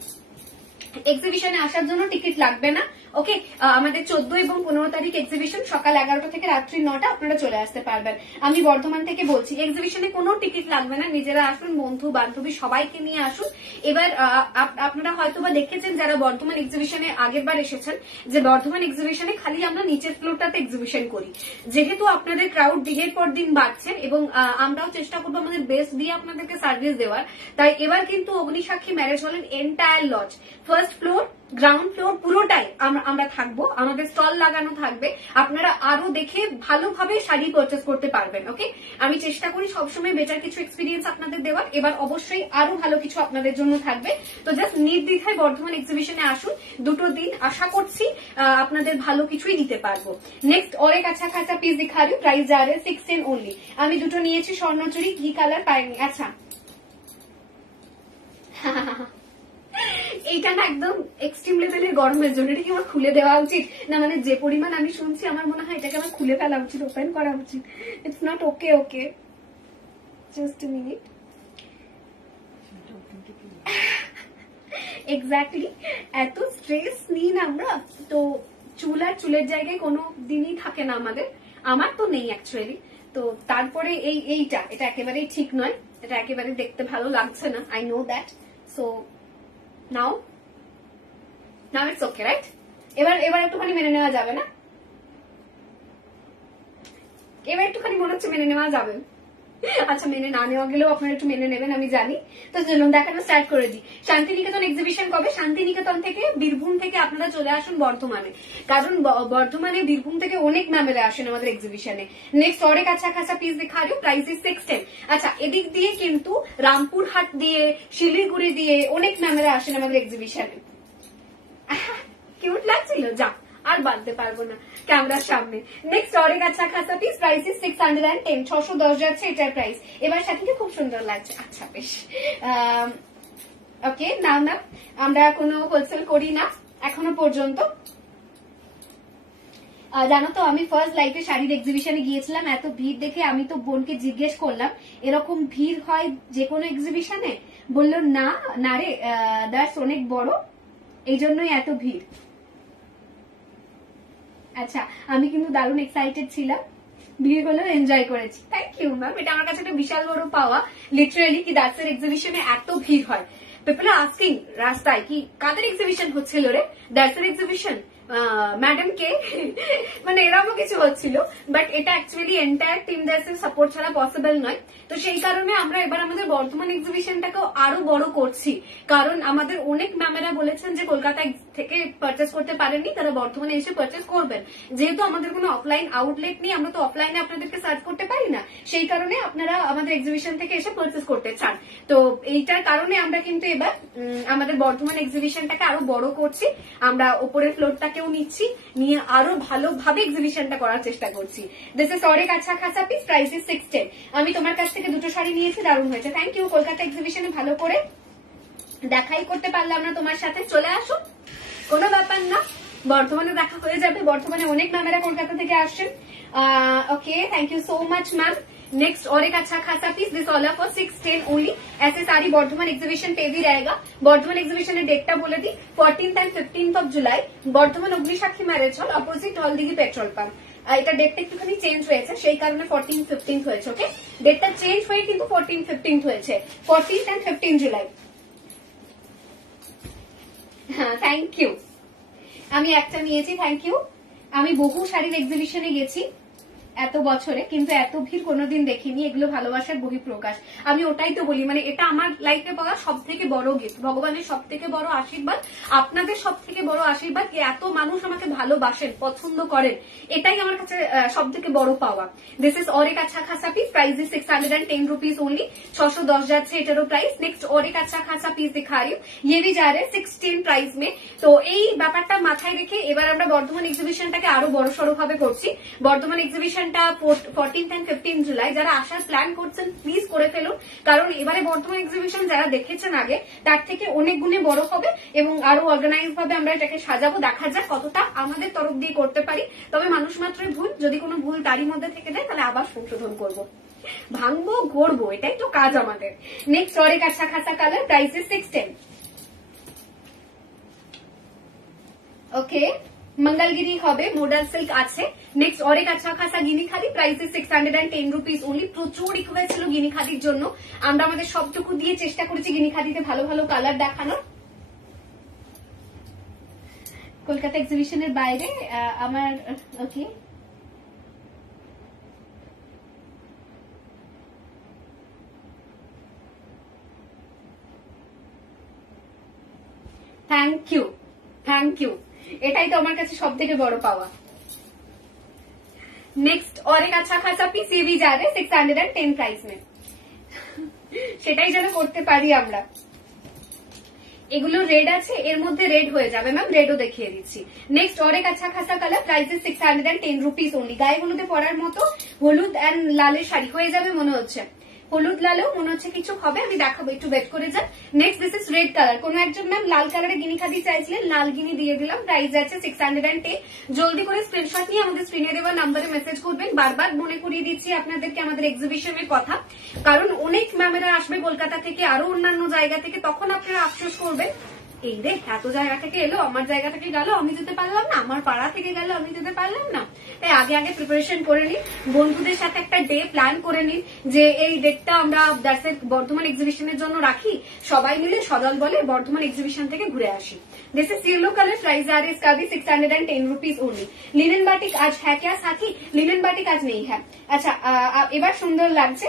এক্সিবিশনে আসার জন্য টিকিট লাগবে না। ওকে, আমাদের 14 এবং 15 তারিখ এক্সিবিশন, সকাল 11টা থেকে রাত্রি 9টা আপনারা চলে আসতে পারবেন। আমি বর্ধমান থেকে বলছি, এক্সিবিশনে কোনো টিকিট লাগবে না, নিজেরা আসুন, বন্ধু বান্ধবী সবাইকে নিয়ে আসুন। এবার আপনারা হয়তো বা দেখেছেন যারা বর্ধমান এক্সিবিশনে আগের বার এসেছেন, যে বর্ধমান এক্সিবিশনে খালি আমরা নিচের ফ্লোরটাতে এক্সিবিশন করি। যেহেতু আপনাদের ক্রাউড দিনের পর দিন বাড়ছে এবং আমরাও চেষ্টা করবো আমাদের বেস্ট দিয়ে আপনাদেরকে সার্ভিস দেওয়ার, তাই এবার কিন্তু অগ্নিসাক্ষী ম্যারেজ হলের entire lodge, first floor, ground floor পুরোটাই আমরা থাকবো, আমাদের স্টল লাগানো থাকবে, আপনারা আরো দেখে ভালোভাবে শাড়ি পারচেস করতে পারবেন। ওকে, আমি চেষ্টা করি সবসময় বেটার কিছু এক্সপিরিয়েন্স আপনাদের দেওয়ার, এবার অবশ্যই আরো ভালো কিছু আপনাদের জন্য থাকবে। তো জাস্ট নির্দ্বিধায় বর্ধমান এক্সিবিশনে আসুন, দুটো দিন আশা করছি আপনাদের ভালো কিছুই দিতে পারবো। নেক্সট और एक अच्छा खासा पीस दिखा रही हूँ, प्राइस जा रहे 16 ओनली। আমি দুটো নিয়েছি স্বর্ণচুরি, কি কালার পাইনি। আচ্ছা এইটা না একদম এক্সট্রিম লেভেলের গরমের জন্য, এটা কি আমার খুলে দেওয়া উচিত না? মানে যে পরিমাণ আমি শুনছি আমার মনে হয় এটাকে আমার খুলে ফেলা উচিত, ওপেন করা উচিত। It's not okay. Okay, just a minute. Exactly, এত স্ট্রেস নিই না আমরা, তো চুল আর চুলের জায়গায় কোনো দিনই থাকে না আমাদের, আমার তো নেই অ্যাকচুয়ালি। তো তারপরে এটা একেবারেই ঠিক নয়, এটা একেবারে দেখতে ভালো লাগছে না, I know that. So now it's okay, right? এবার একটুখানি মেনে নেওয়া যাবে না? এবার একটুখানি মনে হচ্ছে মেনে নেওয়া যাবে। আচ্ছা, মেনে না নেওয়া গেলেও আপনারা একটু মেনে নেবেন আমি জানি। তো চলুন দেখানো স্টার্ট করে দিই। শান্তিনিকেতন এক্সিবিশন কবে? শান্তিনিকেতন থেকে, বীরভূম থেকে আপনারা চলে আসুন বর্ধমানে, কারণ বর্ধমানে বীরভূম থেকে অনেক ম্যামেরা আসেন আমাদের এক্সিবিশনে। নেক্সট और एक अच्छा खासा पीस दिखा रही हूँ, प्राइस इज 610। আচ্ছা, এদিক দিয়ে কিন্তু রামপুরহাট দিয়ে, শিলিগুড়ি দিয়ে অনেক ম্যামেরা আসেন আমাদের এক্সিবিশনে। কিউট লাগছিল, যা আর বাঁধতে পারবো না ক্যামেরার সামনে। নেক্সট और एक अच्छा खासा पीस, प्राइस इज 610। 610 যাচ্ছে এটার প্রাইস। এবার সাথে খুব সুন্দর লাগছে। আচ্ছা বেশ, ওকে, না আমরা কোনো হোলসেল করি না এখনো পর্যন্ত। জানো তো, আমি ফার্স্ট লাইফে শাড়ির এক্সিবিশনে গিয়েছিলাম, এত ভিড় দেখে আমি তো বোনকে জিজ্ঞেস করলাম এরকম ভিড় হয় যে কোনো এক্সিবিশনে? বললো না রে, দ্যাটস অনেক বড়, এই জন্যই এত ভিড়। আচ্ছা, আমি কিন্তু দারুণ এক্সাইটেড ছিলাম, ভিড় হলেও এনজয় করেছি। থ্যাংক ইউ ম্যাম, এটা আমার কাছে একটা বিশাল বড় পাওয়া লিটারেলি, কি দার্সের এক্সিবিশনে এত ভিড় হয়। পিপল আর আস্কিং রাস্তায় কি কাদের এক্সিবিশন হচ্ছিল রে, দার্সের এক্সিবিশন, ম্যাডাম কে? মানে এরকম কিছু হচ্ছিল, বাট এটা অ্যাকচুয়ালি এন্টায়ার টিম দার্সের সাপোর্ট ছাড়া পসিবল নয়। তো সেই কারণে আমরা এবার আমাদের বর্ধমান এক্সিবিশনটাকেও আরো বড় করছি, কারণ আমাদের অনেক ম্যামেরা বলেছেন যে কলকাতা থেকে পারচেস করতে পারেননি, তারা বর্ধমানে এসে পারচেস করবেন। যেহেতু আমাদের কোনো অফলাইন আউটলেট নেই, আমরা তো অফলাইনে আপনাদেরকে সার্চ করতে পারি না, সেই কারণে আপনারা আমাদের এক্সিবিশন থেকে এসে পারচেস করতে চান। তো এইটার কারণে আমরা কিন্তু এবার আমাদের বর্ধমান এক্সিবিশনটাকে আরো বড় করছি, আমরা ওপরের ফ্লোরটাকেও নিচ্ছি, নিয়ে আরো ভালোভাবে এক্সিবিশনটা করার চেষ্টা করছি। দিস ইজ और एक अच्छा खासा पीस, प्राइस इज 610। আমি তোমার কাছ থেকে দুটো শাড়ি নিয়েছি, দারুণ হয়েছে, থ্যাংক ইউ। কলকাতা এক্সিবিশনে ভালো করে দেখাই করতে পারলাম না তোমার সাথে, চলে আসো, কোনো ব্যাপার না, বর্ধমানে দেখা হয়ে যাবে। বর্ধমানে অনেক ম্যামেরা কলকাতা থেকে আসছেন। Okay, thank you so much ma'am. Next और एक अच्छा खासा piece, this is all 610 only. ऐसे सारी बर्धमान एग्जीबिशन पे भी रहेगा। बर्धमान एग्जीबिशन डेटটা বলে দিই, 14th and 15th of July, Bardhaman Agnisakshi marriage hall, opposite Haldighi petrol pump. এটা ডেটটা একটুখানি চেঞ্জ হয়েছে, সেই কারণে 14th 15th হয়েছে। ওকে, ডেটটা চেঞ্জ হয়ে কিন্তু 14th 15th হয়েছে, 14th and 15th जुलाई। হ্যাঁ, থ্যাংক ইউ। আমি একটা নিয়েছি, থ্যাংক ইউ। আমি বহু শাড়ির এক্সিবিশনে গেছি এত বছরে, কিন্তু এত ভিড় কোনোদিন দেখিনি, এগুলো ভালোবাসার বহিঃপ্রকাশ। আমি ওটাই তো বলি, মানে এটা আমার লাইফে পাওয়া সব থেকে বড় গিফট, ভগবানের সব থেকে বড় আশীর্বাদ, আপনাদের সব থেকে বড় আশীর্বাদ, এত মানুষ আমাকে ভালোবাসেন, পছন্দ করেন, এটাই আমার কাছে সব থেকে বড় পাওয়া। দিস ইজ और एक अच्छा खासा piece, price is 610 rupees only. 610 যাচ্ছে এটারও প্রাইস। নেক্সট और एक अच्छा खासा पीस दिखा रही हूँ, ये भी जा रहे 610 प्राइस में। তো এই ব্যাপারটা মাথায় রেখে এবার আমরা বর্ধমান এক্সিবিশনটাকে আরো বড় সড়ো ভাবে করছি। Bardhaman এক্সিবিশনটা 14th and 15th July, যারা আসার প্ল্যান করছেন প্লিজ করে ফেলুন, কারণ এবারে বর্ধমান এক্সিবিশন যারা দেখেছেন আগে তার থেকে অনেক গুণে বড় হবে এবং আরো অর্গানাইজ ভাবে আমরা এটাকে সাজাবো। দেখা যাক কতটা আমাদের তরফ দিয়ে করতে পারি, তবে মানুষ মাত্রই ভুল, যদি কোনো ভুল তারই মধ্যে থেকে যায় তাহলে আবার সংশোধন করবো, ভাঙবো, গড়বো, এটাই তো কাজ আমাদের। নেক্সট और एक अच्छा खासा colour, price is 610। Okay, Mangalagiri হবে, মোডাল সিল্ক আছে। নেক্সট और एक अच्छा खासा Ginni khadi, price is 610 rupees only. প্রচুর রিকোয়েস্ট ছিল গিনি খাদির জন্য, আমরা আমাদের সবটুকু দিয়ে চেষ্টা করেছি গিনি খাদিতে ভালো ভালো কালার দেখানোর। কলকাতা এক্সিবিশনের বাইরে আমার, ওকে, থ্যাংক ইউ। थैंक यू, এটাই তো আমার কাছে সব থেকে বড় পাওয়া। नेक्स्ट और एक अच्छा खासा पीस ये भी जा रहे 610 प्राइस में, সেটাই যেন করতে পারি আমরা। এগুলো রেড আছে, এর মধ্যে রেড হয়ে যাবে ম্যাম, রেডও দেখিয়ে দিচ্ছি। নেক্সট और एक अच्छा खासा কালার, প্রাইস 610 রুপিস ওনলি। গায়ে হলুদে পরার মতো হলুদ এন্ড লালের শাড়ি হয়ে যাবে মনে হচ্ছে, হলুদ লালেও মনে হচ্ছে কিছু হবে, আমি দেখাবো, একটু ওয়েট করে যান। Next this is red colour. কোন একজন ম্যাম লাল কালারে গিনি খাদি চাইছিলেন, লাল গিনি দিয়ে দিলাম, প্রাইস আছে 610। জলদি করে স্ক্রিনশট নিয়ে আমাদের স্ক্রিনে দেওয়া নাম্বারে মেসেজ করবেন। বারবার মনে করিয়ে দিচ্ছি আপনাদেরকে আমাদের এক্সিবিশনের কথা, কারণ অনেক ম্যামেরা আসবে কলকাতা থেকে, আরো অন্যান্য জায়গা থেকে, তখন আপনারা আফসোস করবেন এই রে এত জায়গা থেকে এলো, আমার জায়গা থেকে গেল আমি যেতে পারলাম না, আমার পাড়া থেকে গেল আমি যেতে পারলাম না। তাই আগে আগে প্রিপারেশন করে নিন, বন্ধুদের সাথে একটা ডে প্ল্যান করে নিন যে এই ডেটটা আমরা বর্ধমান এক্সিবিশনের জন্য রাখি, সবাই মিলে সদল বলে বর্ধমান এক্সিবিশন থেকে ঘুরে আসি। This is yellow colour, price आ रही है इसका भी 610 रुपीज ओनली। लिनन बाटिक आज है क्या साथी? लिनन बाटिक आज नहीं है। अच्छा এবার সুন্দর লাগছে।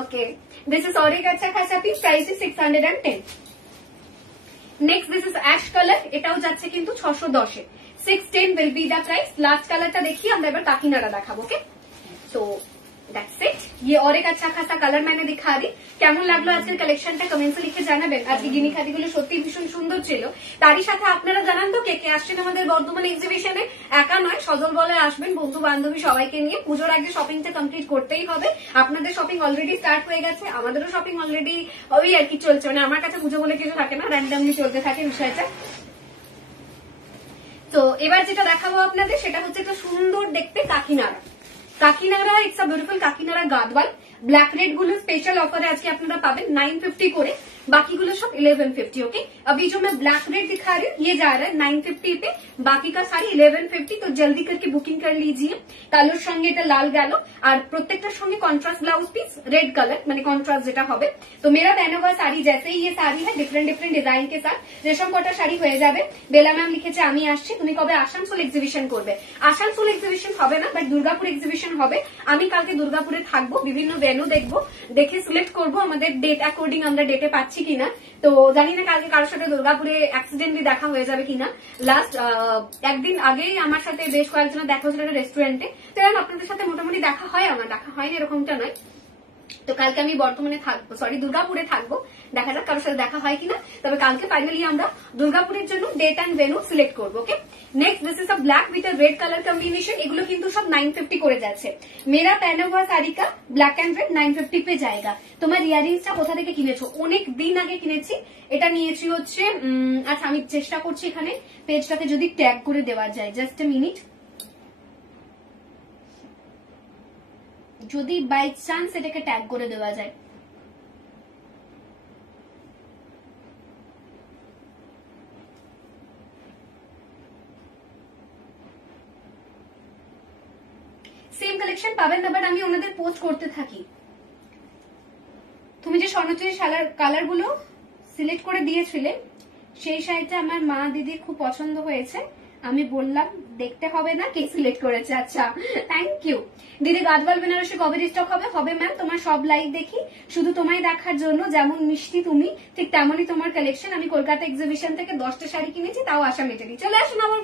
ओके, दिस इज और एक अच्छा खासा piece, price is 610। Next this is ash colour, এটাও যাচ্ছে কিন্তু 610 এ। 610 will be the price. Last কালারটা দেখি আমরা, এবার কাকিনাড়া দেখাবো। Okay, so that's it. ये और एक अच्छा खासा कलर मैंने दिखा दी। কেমন লাগলো আজকের কালেকশনটা কমেন্টসে লিখে জানাবেন। আজকে গিনি খাদিগুলো সত্যি ভীষণ সুন্দর ছিল। তারই সাথে আপনারা জানান তো কে কে আসছেন আমাদের বর্ধমান এক্সিবিশনে। একা নয়, সজল বলে আসবেন, বন্ধু বান্ধবী সবাইকে নিয়ে। পুজোর আগে শপিংটা কমপ্লিট করতেই হবে। আপনাদের শপিং অলরেডি স্টার্ট হয়ে গেছে, আমাদেরও শপিং অলরেডি ওই আর কি চলছে, মানে আমার কাছে পুজো বলে কিছু থাকে না, র্যান্ডামলি চলতে থাকে বিষয়টা। তো এবার যেটা দেখাবো আপনাদের সেটা হচ্ছে একটা সুন্দর দেখতে Kakinada. Kakinada, it's a beautiful Kakinada Gadwal. Black red গুলো স্पेशल ऑफर है আজকে আপনারা পাবেন 950 করে, বাকিগুলো সব 1150। ओके, अभी जो मैं ब्लैक रेड दिखा रही हूँ ये जा रहा है 950 पे, बाकी का सारी 1150। तो जल्दी करके बुकिंग कर लीजिए। কালোর সঙ্গে এটা লাল গেল, আর প্রত্যেকটার সঙ্গে contrast blouse piece red colour, মানে কন্ট্রাস্ট যেটা হবে। তো मेरा पहना हुआ साड़ी जैसे ही ये साड़ी है डिफरेंट डिफरेंट डिजाइन के साथ রেশম কটা শাড়ি হয়ে যাবে। বেলা ম্যাম লিখেছে আমি আসছি, তুমি কবে আসানসোল এক্সিবিশন করবে? আসানসোল এক্সিবিশন হবে না, বাট দুর্গাপুর এক্সিবিশন হবে। আমি কালকে দুর্গাপুরে থাকবো, বিভিন্ন ভেন্যু দেখবো, দেখে সিলেক্ট করবো আমাদের ডেট অ্যাকর্ডিং আমরা ডেটে পাচ্ছি কিনা। তো জানি না কালকে কারোর সাথে দুর্গাপুরে অ্যাক্সিডেন্টলি দেখা হয়ে যাবে কিনা। লাস্ট একদিন আগেই আমার সাথে বেশ কয়েকজনের দেখা হয়েছিল রেস্টুরেন্টে। তো আপনাদের সাথে মোটামুটি দেখা হয়, আমার দেখা হয়নি এরকমটা নয়। তো কালকে আমি বর্তমানে থাকবো, সরি দুর্গাপুরে থাকবো, দেখা যাক কারোর সাথে দেখা হয় কিনা। তবে কালকে ফাইনালি আমরা দুর্গাপুরের জন্য ডেট অ্যান্ড ভেন্যু সিলেক্ট করবো। Okay, next this is a black with a red colour combination. এগুলো কিন্তু সব 950 করে যাচ্ছে। मेरा पहना हुआ साड़ी का ब्लैक एंड रेड 950 पे जाएगा। তোমার ইয়ারিংসটা কোথা থেকে কিনেছো? অনেক দিন আগে কিনেছি, এটা নিয়েছি হচ্ছে আচ্ছা আমি চেষ্টা করছি এখানে পেজটাকে যদি ট্যাগ করে দেওয়া যায়, জাস্ট এ মিনিট। যদি বাই চান্স এটাকে ট্যাগ করে দেওয়া যায়। সেম কালেকশন পাবেন না, বাট আমি ওনাদের পোস্ট করতে থাকি। তুমি যে স্বর্ণচুরি কালার গুলো সিলেক্ট করে দিয়েছিলে সেই শাড়িটা আমার মা দিদির খুব পছন্দ হয়েছে, আমি বললাম দেখতে হবে না কে সিলেক্ট করেছে। আচ্ছা থ্যাংক ইউ দিদি। গাদওয়াল বেনারসি কবে স্টক হবে? হবে ম্যাম, তোমার সব লাইভ দেখি শুধু তোমায় দেখার জন্য। যেমন মিষ্টি তুমি, ঠিক তেমনই তোমার কালেকশন। আমি কলকাতা এক্সিবিশন থেকে 10টা শাড়ি কিনেছি, তাও আশা মেটেনি। চলে আসুন আমার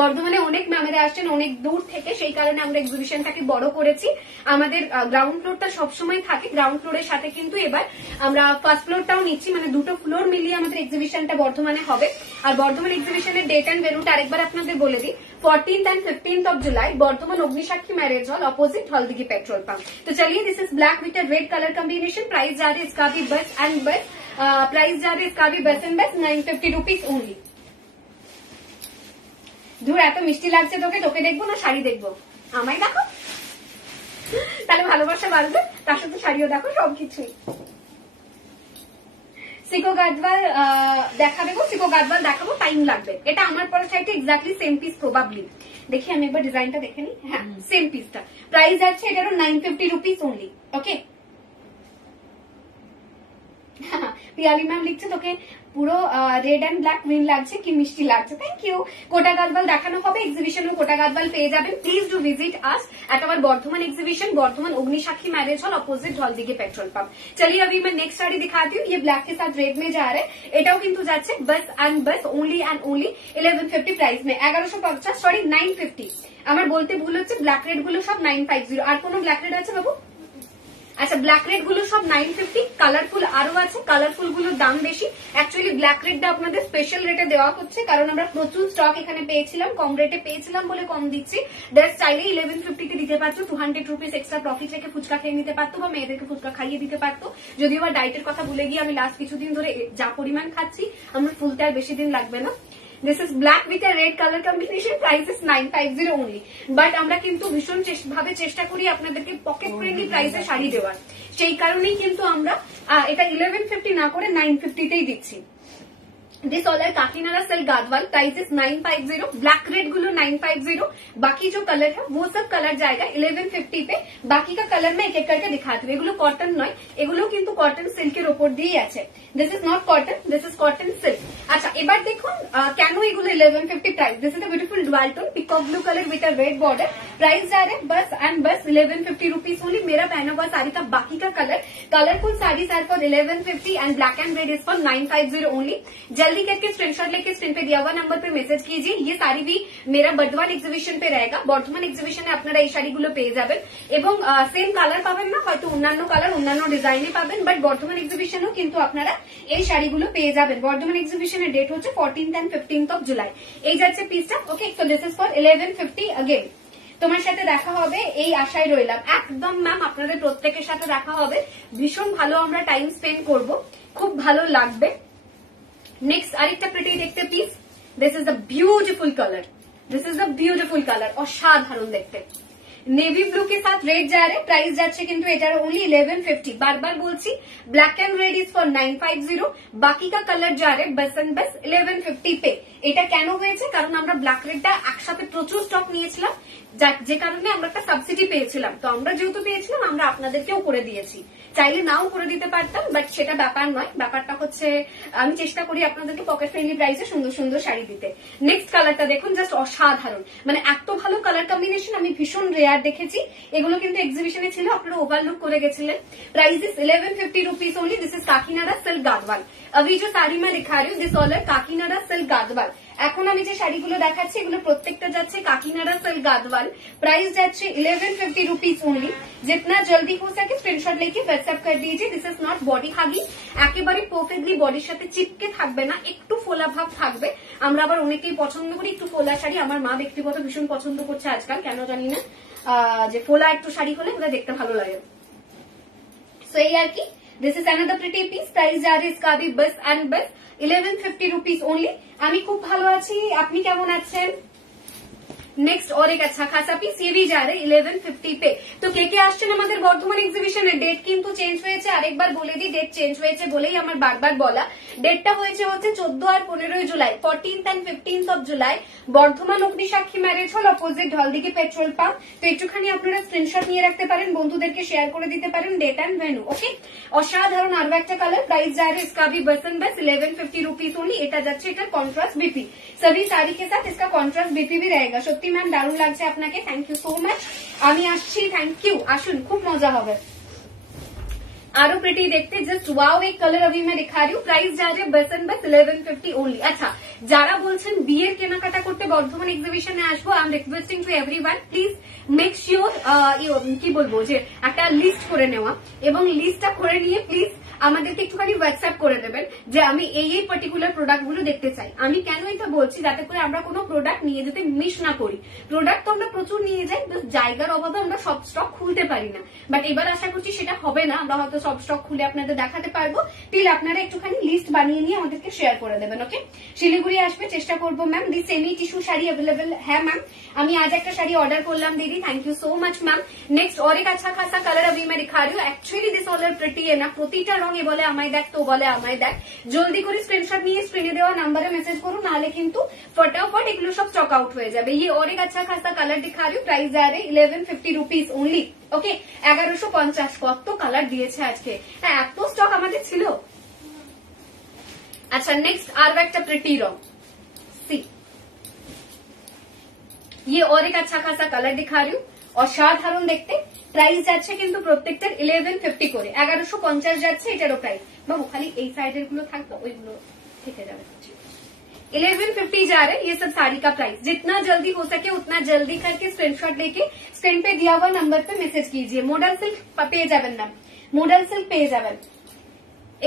বর্ধমানে অনেক ম্যামেরা আসছেন অনেক দূর থেকে, সেই কারণে আমরা এক্সিবিশনটাকে বড় করেছি। আমাদের গ্রাউন্ড ফ্লোরটা সবসময় থাকে, গ্রাউন্ড ফ্লোরের সাথে কিন্তু এবার আমরা ফার্স্ট ফ্লোরটাও নিচ্ছি, মানে দুটো ফ্লোর মিলিয়ে আমাদের এক্সিবিশনটা বর্ধমানে হবে। আর বর্ধমান এক্সিবিশনের ডেট অ্যান্ড ভেন্যুটা আরেকবার আপনাদের বলে দিই, 14th and 15th of July Bardhaman Agnisakshi marriage hall opposite Haldighi petrol pump. तो चलिए this is black with a red colour combination. Price जा रही है इसका भी बेस्ट एंड बेस्ट, प्राइस जा रही है इसका भी best and best 950 rupees only. ধুর এত মিষ্টি লাগছে তোকে, তোকে দেখবো না শাড়ি দেখবো? আমায় দেখো, তাহলে ভালোবাসা বাড়বে, তার সাথে শাড়িও দেখো, সবকিছুই। সিকো গাদওয়াল দেখাবে গো, সিকো গাদওয়াল দেখাবো, টাইম লাগবে। এটা আমার পরে সাইডে এক্স্যাক্টলি সেম পিস প্রবাবলি। দেখি আমি একবার ডিজাইনটা দেখে নিই। হ্যাঁ সেম পিসটা, প্রাইস আছে এটারও 950 রুপিস ওনলি। ওকে, পিয়ালি ম্যাম লিখছে তোকে পুরো রেড অ্যান্ড ব্ল্যাক গ্রিন লাগছে, কি মিষ্টি লাগছে, থ্যাংক ইউ। কোটা গাদওয়াল দেখানো হবে, এক্সিবিশনে কোটা গাদওয়াল পেয়ে যাবেন। Please do visit us at our Bardhaman exhibition, Bardhaman Agnisakshi marriage hall opposite Dhaldighi petrol pump. चलिए अभी मैं नेक्स्ट साड़ी दिखाती हूँ, ये ब्लैक के साथ रेड में जा रहे हैं, एटाও কিন্তু যাচ্ছে बस एंड बस ओनली एंड ओनली 1150 प्राइस में, 1150 सॉरी 950। আমার বলতে ভুল হচ্ছে, ব্ল্যাক রেড গুলো সব 950। আর কোন ব্ল্যাক রেড আছে বাবু? আচ্ছা, ব্ল্যাক রেড গুলো সব 950, কালারফুল আরো আছে, কালারফুল গুলোর দাম বেশি। অ্যাকচুয়ালি ব্ল্যাক রেডটা আপনাদের স্পেশাল রেটে দেওয়া হচ্ছে, কারণ আমরা প্রচুর স্টক এখানে পেয়েছিলাম, কম রেটে পেয়েছিলাম বলে কম দিচ্ছি। দ্যাটস চাইলে 1150 তে দিতে পারছো, 200 রুপিস এক্সট্রা প্রফিট রেখে ফুচকা খেয়ে নিতে পারতো বা মেয়েদেরকে ফুচকা খাইয়ে দিতে পারতো। যদিও বা ডায়েটের কথা ভুলে গিয়ে আমি লাস্ট কিছুদিন ধরে যা পরিমাণ খাচ্ছি, আমার ফুলতে আর বেশি দিন লাগবে না। This is black with a red color combination, price is 950 only, but আমরা কিন্তু ভীষণ ভাবে চেষ্টা করি আপনাদেরকে পকেট ফ্রেন্ডলি প্রাইসে শাড়ি দেওয়ার, সেই কারণেই কিন্তু আমরা এটা 1150 না করে 950 তেই দিচ্ছি। दिस ऑल है Kakinada silk Gadwal, price is 950, black red गुलो 950, बाकी जो कलर है वो सब कलर जाएगा 1150 पे। बाकी का कलर मैं एक एक करके दिखाती हूँ। एगुलो कॉटन नয়, এগুলো কিন্তু কটন সিল্কের উপর দিয়ে আছে। This is not cotton, this is cotton silk. আচ্ছা, এবার দেখুন কেন এগুলো 1150 price. This is a beautiful dual tone peacock blue colour with a red border, price जा रहे बस एंड बस 1150 रुपीज ओनली। मेरा पहना हुआ साड़ी का बाकी का colour colourful sari are for 1150 and black and red is for 950 only. जल्दी करके स्क्रीनशॉट लेके स्क्रीन पे दिया हुआ नंबर पे मेसेज कीजिए। ये साड़ी भी मेरा बर्धमान एग्जीबिशन पे रहेगा, बर्धमान एग्जीबिशने আপনারা এই শাড়িগুলো পেয়ে যাবেন এবং সেম কালার পাবেন না, হয়তো অন্যান্য কালার অন্যান্য ডিজাইনে পাবেন, বাট বর্ধমান এক্সিবিশনেও কিন্তু আপনারা এই শাড়িগুলো পেয়ে যাবেন। বর্ধমান এক্সিবিশনের ডেট হচ্ছে 14th and 15th of July. এই যাচ্ছে পিসটা, okay. So this is for 1150 again. তোমার সাথে দেখা হবে এই আশায় রইলাম। একদম ম্যাম, আপনাদের প্রত্যেকের সাথে দেখা হবে, ভীষণ ভালো আমরা টাইম স্পেন্ড করব, খুব ভালো লাগবে। नेक्स्ट আরেকটা প্রিটি দেখতে please. This is the beautiful colour, this is the beautiful colour, অসাধারণ দেখতে। नेवी ब्लू के साथ रेड जा रहे, प्राइस যাচ্ছে কিন্তু এটার ओनली 1150। बार बार বলছি black and red is for 950, बाकी का कलर जा रहे बस एंड बस 1150 पे। এটা কেন হয়েছে, কারণ আমরা ব্ল্যাক রেডটা একসাথে প্রচুর স্টক নিয়েছিলাম, যে কারণে আমরা একটা সাবসিডি পেয়েছিলাম। তো আমরা যেহেতু পেয়েছিলাম, আমরা আপনাদেরকেও করে দিয়েছি, চাইলে নাও করে দিতে পারতাম, বাট সেটা ব্যাপার নয়। ব্যাপারটা হচ্ছে আমি চেষ্টা করি আপনাদেরকে পকেট ফ্রেন্ডলি প্রাইসে সুন্দর সুন্দর শাড়ি দিতে। নেক্সট কালারটা দেখুন, জাস্ট অসাধারণ, মানে এত ভালো কালার কম্বিনেশন আমি ভীষণ রেয়ার দেখেছি। এগুলো কিন্তু এক্সিবিশনে ছিল, আপনারা ওভারলুক করে গেছিলেন। Price is 1150 rupees only. This is Kakinada silk Gadwal. अभी जो साड़ी मैं दिखा रही हूँ, दिस ऑल है काकीनाडा सिल्क गादवाल। এখন আমি যে শাড়িগুলো দেখাচ্ছি এগুলো প্রত্যেকটা যাচ্ছে কাকিনাডা সিল্ক গাদওয়াল, প্রাইস যাচ্ছে 1150 रुपीज ओनली। जितना जल्दी हो सके स्क्रीनशॉट लेके व्हाट्सएप कर दीजिए। दिस इज नॉट बॉडी হাগি, একেবারে পারফেক্টলি বডির সাথে চিপকে থাকবে না, একটু ফোলা ভাব থাকবে। আমরা আবার অনেকেই পছন্দ করি একটু ফোলা শাড়ি, আমার মা ব্যক্তিগত ভীষণ পছন্দ করছে আজকাল, কেন জানি না, যে ফোলা একটু শাড়ি হলে ওটা দেখতে ভালো লাগে। সো এই আর কি। This is another pretty piece, price जा रही है इसका भी बस एंड बस 1150 रुपीज ओनली। আমি খুব ভালো আছি, আপনি কেমন আছেন? नेक्स्ट और एक अच्छा खासा पीस, ये भी जा रहे 1150 पे। তো কে কে আসছেন আমাদের বর্ধমান এক্সিবিশনে? ডেট কিন্তু চেঞ্জ হয়েছে, আরেকবার বলে দিই, ডেট চেঞ্জ হয়েছে বলেই আমার বারবার বলা। ডেটটা হয়েছে হচ্ছে 14 আর 15 জুলাই, 14th and 15th of July, Bardhaman Agnisakshi marriage hall opposite Dholdighi petrol pump. তো একটুখানি আপনারা স্ক্রিনশট নিয়ে রাখতে পারেন, বন্ধুদেরকে শেয়ার করে দিতে পারেন ডেট এন্ড ভেন্যু, ওকে। অসাধারণ আরো একটা কালার, প্রাইস जा रहा है इसका भी बस एंड बस 1150 रुपीज ओनली। এটা যাচ্ছে এটা কন্ট্রাস্ট বিপি, सभी साड़ी के साथ इसका कॉन्ट्रास्ट बीपी भी रहेगा। সত্যি ম্যাম দারুণ লাগছে আপনাকে, থ্যাংক ইউ সো মাচ। আমি আসছি, থ্যাংক ইউ, আসুন, খুব মজা হবে। আরো প্রিটি দেখতে, জাস্ট ওয়াও एक कलर अभी मैं दिखा रही हूँ, प्राइस जा रहे बस एंड बस 1150 ओनली। আচ্ছা, যারা বলছেন বিয়ের কেনাকাটা করতে বর্ধমান এক্সিবিশনে আসবো, I am requesting to everyone, please make sure কি বলবো যে একটা লিস্ট করে নেওয়া, এবং লিস্টটা করে নিয়ে প্লিজ আমাদেরকে একটুখানি হোয়াটসঅ্যাপ করে দেবেন যে আমি এই এই পার্টিকুলার প্রোডাক্ট গুলো দেখতে চাই। আমি কেন এটা বলছি, যাতে করে আমরা কোনো প্রোডাক্ট নিয়ে যেতে মিস না করি। প্রোডাক্ট তো আমরা প্রচুর নিয়ে যাই, বাট জায়গার অভাবে আমরা সব স্টক খুলতে পারি না। বাট এবার আশা করছি সেটা হবে না, আমরা হয়তো সব স্টক খুলে আপনাদের দেখাতে পারবো। প্লিজ আপনারা একটুখানি লিস্ট বানিয়ে নিয়ে আমাদেরকে শেয়ার করে দেবেন, ওকে। শিলিগুড়ি আসবে চেষ্টা করবো ma'am. The semi tissue sari available হ্যাঁ ম্যাম, আমি আজ একটা শাড়ি অর্ডার করলাম দিদি, thank you so much ma'am. Next और एक अच्छा खासा कलर अभी मैं दिखा रही हूँ। एक्चुअली दिस ऑलर प्रिटी है ना, প্রতিটা রং এ বলে আমায় দেখ, তো বলে আমায় দেখ। জলদি করে স্ক্রিনশট নিয়ে স্ক্রিনে দেওয়া নাম্বারে মেসেজ করুন, নাহলে কিন্তু फटाफट এগুলো সব স্টক আউট হয়ে যাবে। ये और एक अच्छा खासा कलर दिखा रही हूँ, प्राइस जा रहे 1150 रुपीज ओनली, ওকে। 1150 কত কালার দিয়েছে আজকে, হ্যাঁ এত স্টক আমাদের ছিল। আচ্ছা নেক্সট আরো একটা প্রিটি রং, सी ये और एक अच्छा खासा कलर दिखा रही हूँ। অসাধারণ দেখতে। প্রাইস যাচ্ছে কিন্তু প্রত্যেকটার 1150 করে, 1150 যাচ্ছে এটারও প্রাইস। বাবু খালি এই সাইডের গুলো থাকবে, ওইগুলো থেকে যাবে। 1150 जा रहे हैं ये सब साड़ी का प्राइस। जितना जल्दी हो सके उतना जल्दी करके स्क्रीनशॉट लेके स्क्रीन पे दिया हुआ नंबर पे मैसेज कीजिए। मॉडल सिल्क পেয়ে যাবেন না, মডেল সিল্ক পেয়ে যাবেন।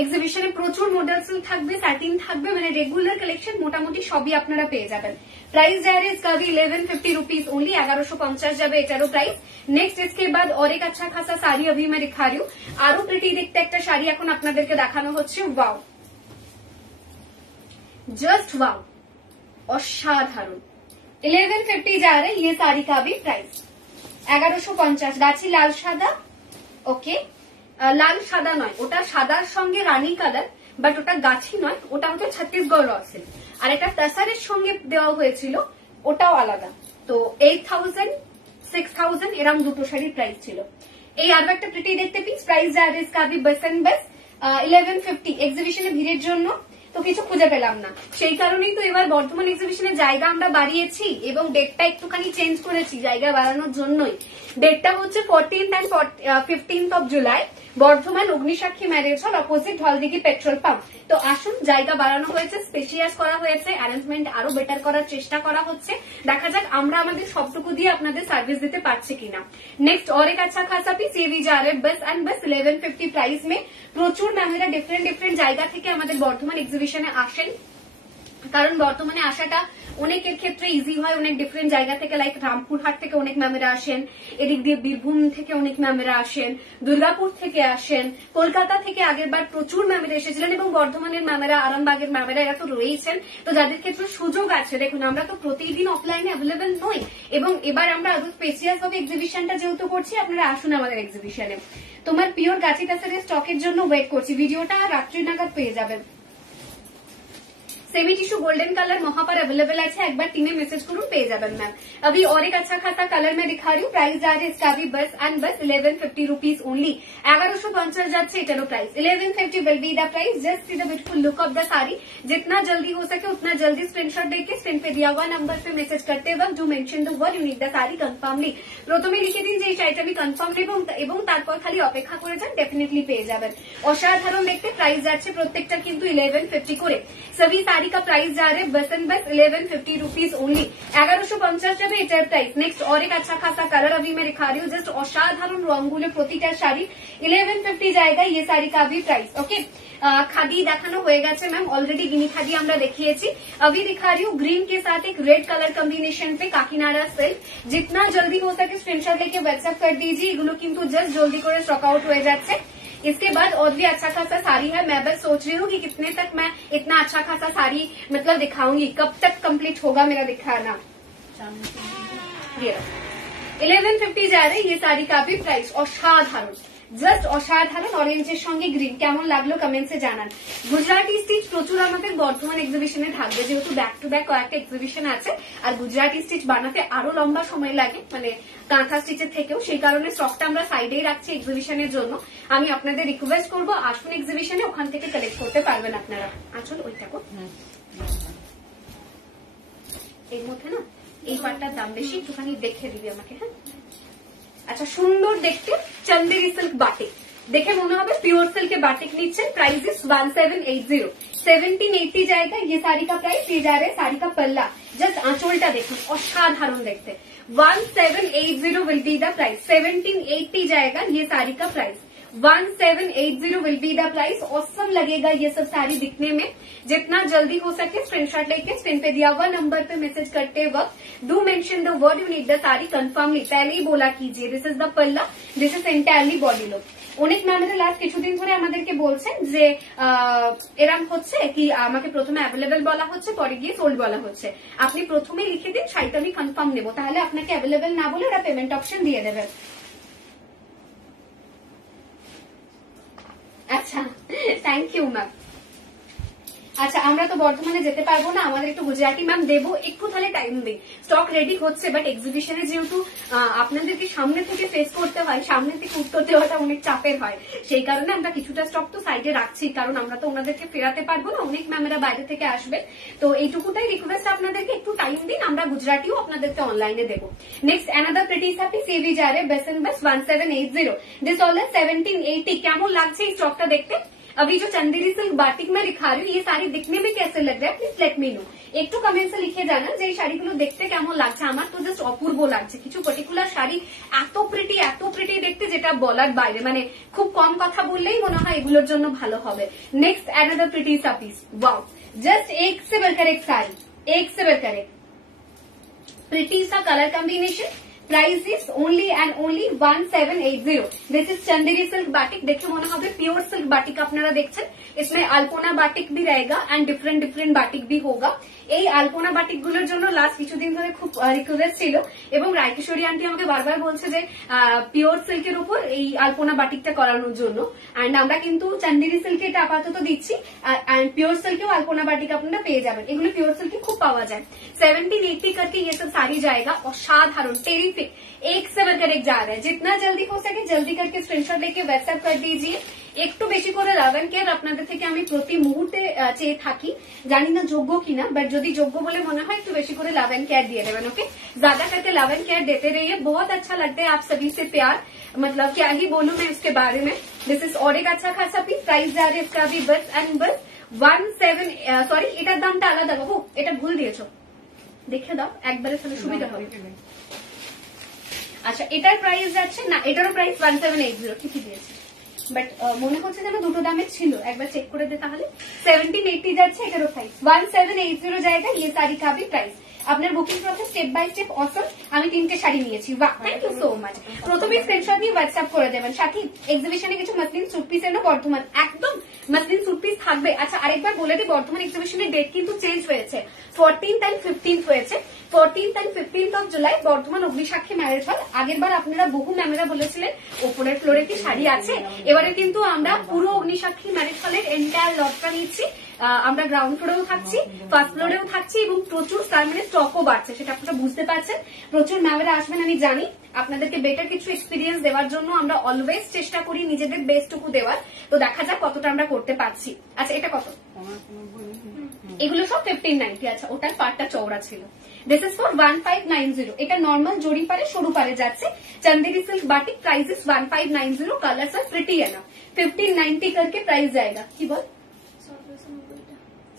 এক্সিবিশনে প্রচুর মডেল সিল্ক থাকবে, স্যাটিন থাকবে, মানে রেগুলার কালেকশন মোটামুটি সবই আপনারা পেয়ে যাবেন। प्राइस जा रहे हैं इसका भी 1150 रुपीज ओनली, 1150 যাবে এটারও প্রাইস। নেক্সট इसके बाद और एक अच्छा खासा শাড়ি अभी मैं दिखा रही हूँ। আরো প্রিটি দেখতে একটা শাড়ি এখন আপনাদেরকে দেখানো হচ্ছে। ওয়াও, जस्ट वाओ, অসাধারণ। 1150 जा रहे हैं ये साड़ी का भी प्राइस, 1150। গাছি লাল সাদা, ওকে লাল সাদা নয়, ওটা সাদার সঙ্গে রানী কালার, বাট ওটা গাছি নয়, ওটা হচ্ছে ছত্তিশগড় র সিল্ক। আর এটা টাসারের সঙ্গে দেওয়া হয়েছিল, ওটাও আলাদা। তো 8000 6000 এরকম দুটো শাড়ির প্রাইস ছিল। এই আরো একটা প্রিটি দেখতে পিস, প্রাইস যা রেস का भी बस एंड बस 1150। এক্সিবিশনে ভিড়ের জন্য তো কিছু খুঁজে পেলাম না, সেই কারণেই তো এবার বর্ধমান এক্সিবিশনের জায়গা আমরা বাড়িয়েছি এবং ডেটটা একটুখানি চেঞ্জ করেছি জায়গা বাড়ানোর জন্যই। ডেটটা হচ্ছে 14th and 15th of July, Bardhaman Agnisakshi marriage hall, opposite Haldighi petrol pump. তো আসুন, জায়গা বাড়ানো হয়েছে, স্পেশিয়াস করা হয়েছে, অ্যারেঞ্জমেন্ট আরো বেটার করার চেষ্টা করা হচ্ছে। দেখা যাক আমরা আমাদের সবটুকু দিয়ে আপনাদের সার্ভিস দিতে পারছি কিনা। নেক্সট और एक अच्छा खासा पीस ये भी जा रहे बस एंड बस 1150 প্রাইস মে। প্রচুর ম্যামেরা ডিফারেন্ট জায়গা থেকে আমাদের বর্ধমান এক্সিবিশনে আসেন, কারণ বর্তমানে আসাটা অনেকের ক্ষেত্রে ইজি হয়। অনেক ডিফারেন্ট জায়গা থেকে, লাইক রামপুরহাট থেকে অনেক ম্যামেরা আসেন, এদিক দিয়ে বীরভূম থেকে অনেক ম্যামেরা আসেন, দুর্গাপুর থেকে আসেন, কলকাতা থেকে আগের বার প্রচুর ম্যামেরা এসেছিলেন, এবং বর্ধমানের ম্যামেরা, আরামবাগের ম্যামেরা এরা তো রয়েছেন। তো যাদের ক্ষেত্রে সুযোগ আছে, দেখুন আমরা তো প্রতিদিন অফলাইনে অ্যাভেলেবেল নই, এবং এবার আমরা আরো স্পেশিয়াস ভাবে এক্সিবিশনটা যেহেতু করছি, আপনারা আসুন আমাদের এক্সিবিশনে। তোমার পিওর গাছি তাসারের স্টকের জন্য ওয়েট করছি, ভিডিওটা রাত্রি নাগাদ পেয়ে যাবেন। सेमी टिश्यू गोल्डन कलर वहां पर अवेलेबल है, एक बार टीमें मैसेज करूं पेज जाबेन मैम। अभी और एक अच्छा खासा कलर मैं दिखा रही हूँ। प्राइस जा रहे हैं इसका भी बस एंड बस 1150 रुपीज ओनली, 1150 যাচ্ছে এটারও price. 1150 will be the price. Just see the beautiful look of the sari. जितना जल्दी हो सके उतना जल्दी स्क्रीनशॉट देके स्क्रीन पे दिया हुआ नंबर पे मैसेज करते वक्त do mention the word you need the sari কনফার্মলি। প্রথমে লিখে দিন যে এই শাড়িটা আমি কনফার্ম নেব, এবং তারপর খালি অপেক্ষা করে যান, ডেফিনেটলি পেয়ে যাবেন। অসাধারণ দেখতে। প্রাইস যাচ্ছে প্রত্যেকটা কিন্তু 1150 করে। सभी साड़ी का प्राइस जा रहे बस एंड बस 1150 रुपीज ओनली, 1150 যাবে এটার প্রাইস। নেক্সট और एक अच्छा खासा कलर अभी मैं दिखा रही हूँ, जस्ट অসাধারণ রঙগুলো প্রতিটা শাড়ি 1150 जाएगा ये साड़ी का भी प्राइस। ओके, खादी দেখানো হয়ে গেছে ম্যাম, অলরেডি গিনি খাদি আমরা দেখিয়েছি। अभी दिखा रही हूँ ग्रीन के साथ एक रेड कलर कॉम्बिनेशन पे काकीनाडा सिल्क। जितना जल्दी हो सके स्क्रीनशॉट लेके व्हाट्सएप कर दीजिए, এগুলো কিন্তু জাস্ট জলদি করে স্টক আউট হয়ে যাচ্ছে। इसके बाद और भी अच्छा खासा साड़ी है। मैं बस सोच रही हूँ कि कितने तक मैं इतना अच्छा खासा साड़ी मतलब दिखाऊंगी, कब तक कंप्लीट होगा मेरा दिखाना। 1150 जा रहे ये साड़ी का भी प्राइस। অসাধারণ, জাস্ট অসাধারণ। অরেঞ্জের সঙ্গে গ্রিন কেমন লাগলো কমেন্টসে জানান। গুজরাটি স্টিচ প্রচুর আমাদের বর্ধমান এক্সিবিশনে থাকবে, যেহেতু ব্যাক টু ব্যাক কয়েকটা এক্সিবিশন আছে, আর গুজরাটি স্টিচ বানাতে আরো লম্বা সময় লাগে, মানে কাঁথা স্টিচের থেকেও। সেই কারণে স্টকটা আমরা সাইডেই রাখছি এক্সিবিশনের জন্য। আমি আপনাদের রিকোয়েস্ট করবো আসুন এক্সিবিশনে, ওখান থেকে কালেক্ট করতে পারবেন আপনারা। আসলে ওইটা এর মধ্যে না এই পাটটার দাম বেশি, একটুখানি দেখে দিবি আমাকে। হ্যাঁ, আচ্ছা, সুন্দর দেখতে চন্দেরি সিল্ক বাটিক, দেখে মনে হবে পিওর সিল্কের বাটিক নিচ্ছেন। प्राइस इज 1780, 1780 जाएगा ये साड़ी का प्राइस। ये जा रहे साड़ी का पल्ला, जस्ट आंचलটা দেখুন, অসাধারণ দেখতে। 1780 विल बी द प्राइस, 1780 जाएगा ये साड़ी का price. 1780 will be the price. Awesome लगेगा ये सब साड़ी दिखने में। जितना जल्दी हो सके स्क्रीनशॉट लेके स्क्रीन पे दिया हुआ नंबर पे मैसेज करते वक्त do mention the word you need the sari confirmly, पहले ही बोला कीजिए। This is the palla, this is entirely body look. অনেক ম্যামেরা লাস্ট কিছুদিন ধরে আমাদেরকে বলছেন যে এরকম হচ্ছে কি, আমাকে প্রথমে অ্যাভেলেবেল বলা হচ্ছে, পরে গিয়ে সোল্ড বলা হচ্ছে। আপনি প্রথমে লিখে দিন শাড়িটা আমি কনফার্ম নেবো, তাহলে আপনাকে অ্যাভেলেবেল না বলে ওরা পেমেন্ট অপশন দিয়ে দেবে। আচ্ছা, থ্যাংক ইউ ম্যাম। আচ্ছা আমরা তো বর্ধমানে যেতে পারবো না, আমাদের একটু গুজরাটি ম্যাম দেবো, একটু তাহলে টাইম দিই। স্টক রেডি হচ্ছে, বাট এক্সিবিশনে যেহেতু আপনাদেরকে সামনে থেকে ফেস করতে হয়, সামনে থেকে উত্তর দেওয়াটা অনেক চাপের হয়, সেই কারণে আমরা কিছুটা স্টক তো সাইডে রাখছি, কারণ আমরা তো ওনাদেরকে ফেরাতে পারবো না, অনেক ম্যামেরা বাইরে থেকে আসবে। তো এইটুকুটাই রিকোয়েস্ট, আপনাদেরকে একটু টাইম দিন, আমরা গুজরাটিও আপনাদেরকে অনলাইনে দেবো। নেক্সট অ্যানাদার প্রিটি সাপি সিভি জারে বেসন বাস 1780, দিস অল 1780। কেমন লাগছে এই স্টকটা দেখতে? अभी जो चंदेरी सिल्क बाटिक में दिखा रही हूँ, ये साड़ी दिखने में कैसे लग रहा है, प्लीज लेट मी नो। একটু কমেন্টসে লিখে জানান যে এই শাড়িগুলো দেখতে কেমন লাগছে। আমার তো জাস্ট অপূর্ব লাগছে, কিছু পার্টিকুলার শাড়ি এত প্রিটি দেখতে যেটা বলার বাইরে, মানে খুব কম কথা বললেই মনে হয় এগুলোর জন্য ভালো হবে। নেক্সট অ্যানাদার প্রিটি सा पीस, वाओ, जस्ट एक से बढ़कर एक साड़ी, एक से बढ़कर एक प्रिटी सा colour combination. Price is only and only 1780। This is Chanderi silk batik, देखिए মনে হবে प्योर सिल्क बाटिक আপনারা দেখছেন, इसमें अल्पोना बाटिक भी रहेगा एंड डिफरेंट बाटिक भी होगा। এই আলপনা বাটিক গুলোর জন্য লাস্ট কিছুদিন ধরে খুব রিকোয়েস্ট ছিল, এবং রায়কিশোরী আন্টি আমাকে বারবার বলছে যে পিওর সিল্কের উপর এই আলপনা বাটিকটা করানোর জন্য। এন্ড আমরা কিন্তু চন্দেরি সিল্কে এটা আপাতত দিচ্ছি, एंड प्योर सिल्क अल्पोना बाटिक আপনারা পেয়ে যাবেন। এগুলো प्योर सिल्क খুব পাওয়া যায়। 1780 करके ये सब साड़ी जाएगा, और साधारण टेरिफिक, एक से बढ़कर एक जा रहा है। जितना जल्दी हो सके जल्दी करके स्क्रीनशॉट लेके व्हाट्सएप कर दीजिए। একটু বেশি করে লাভ এন্ড কেয়ার আপনাদের থেকে আমি প্রতি মুহূর্তে চেয়ে থাকি, জানি না যোগ্য কিনা, বাট যদি যোগ্য বলে মনে হয় একটু বেশি করে লাভ एंड केयर दिए देवें। ओके, ज्यादा करके लव एंड केयर देते रहिए, बहुत अच्छा लगता है आप सभी से प्यार, मतलब क्या ही बोलूं मैं इसके बारे में। दिस इज और एक अच्छा खासा पीस, प्राइस जा रही है इसका भी बस एंड बस 17, সরি এটার দামটা আলাদা বাবু, এটা ভুল দিয়েছো, দেখে দাও একবারে, তাহলে সুবিধা হবে। আচ্ছা এটার প্রাইস যাচ্ছে না, এটারও প্রাইস 1780 ঠিকই দিয়েছে, বাট মনে হচ্ছে যেন দুটো দামের ছিল, একবার চেক করে দে তাহলে। 1780 যাচ্ছে, এটারও প্রাইস 1780 জায়গা। ये साड़ी का भी प्राइस, আপনার booking process step by step awesome. আমি 3টে শাড়ি নিয়েছি, বাহ, থ্যাংক ইউ সো মাচ। প্রথমে স্ক্রিনশট দিয়ে হোয়াটসঅ্যাপ করে দেবেন। সাথী এক্সিবিশনে কিছু মাসলিন স্যুট পিস এলো বর্ধমান, একদম মাসলিন স্যুট পিস থাকবে। আচ্ছা আরেকবার বলে দিই, বর্ধমান এক্সিবিশনের ডেট কিন্তু চেঞ্জ হয়েছে, 14th and 15th হয়েছে। 14th and 15th of July Bardhaman Agnisakshi marriage hall. আগের বার আপনারা বহু ম্যামেরা বলেছিলেন ওপরের ফ্লোরে কি শাড়ি আছে, এবারে কিন্তু আমরা পুরো অগ্নিসাক্ষী ম্যারেজ হলের এন্টায়ার লটটা নিচ্ছি। আমরা গ্রাউন্ড ফ্লোরেও থাকছি, ফার্স্ট ফ্লোরেও থাকছি, এবং প্রচুর তার মানে স্টকও বাড়ছে, সেটা আপনারা বুঝতে পারছেন। প্রচুর ম্যামেরা আসবেন আমি জানি, আপনাদেরকে বেটার কিছু এক্সপিরিয়েন্স দেওয়ার জন্য আমরা অলওয়েজ চেষ্টা করি নিজেদের বেস্টটুকু দেওয়ার। তো দেখা যাক কতটা আমরা করতে পারছি। আচ্ছা এটা কত? এগুলো সব 1590। আচ্ছা ওটার পাটটা চওড়া ছিল। This is for 1590। এটা নর্মাল জড়ি পারে সরু পারে যাচ্ছে। Chanderi silk batik, price is 1590। Colours are pretty है ना। 1590 करके प्राइस जाएगा। কি বল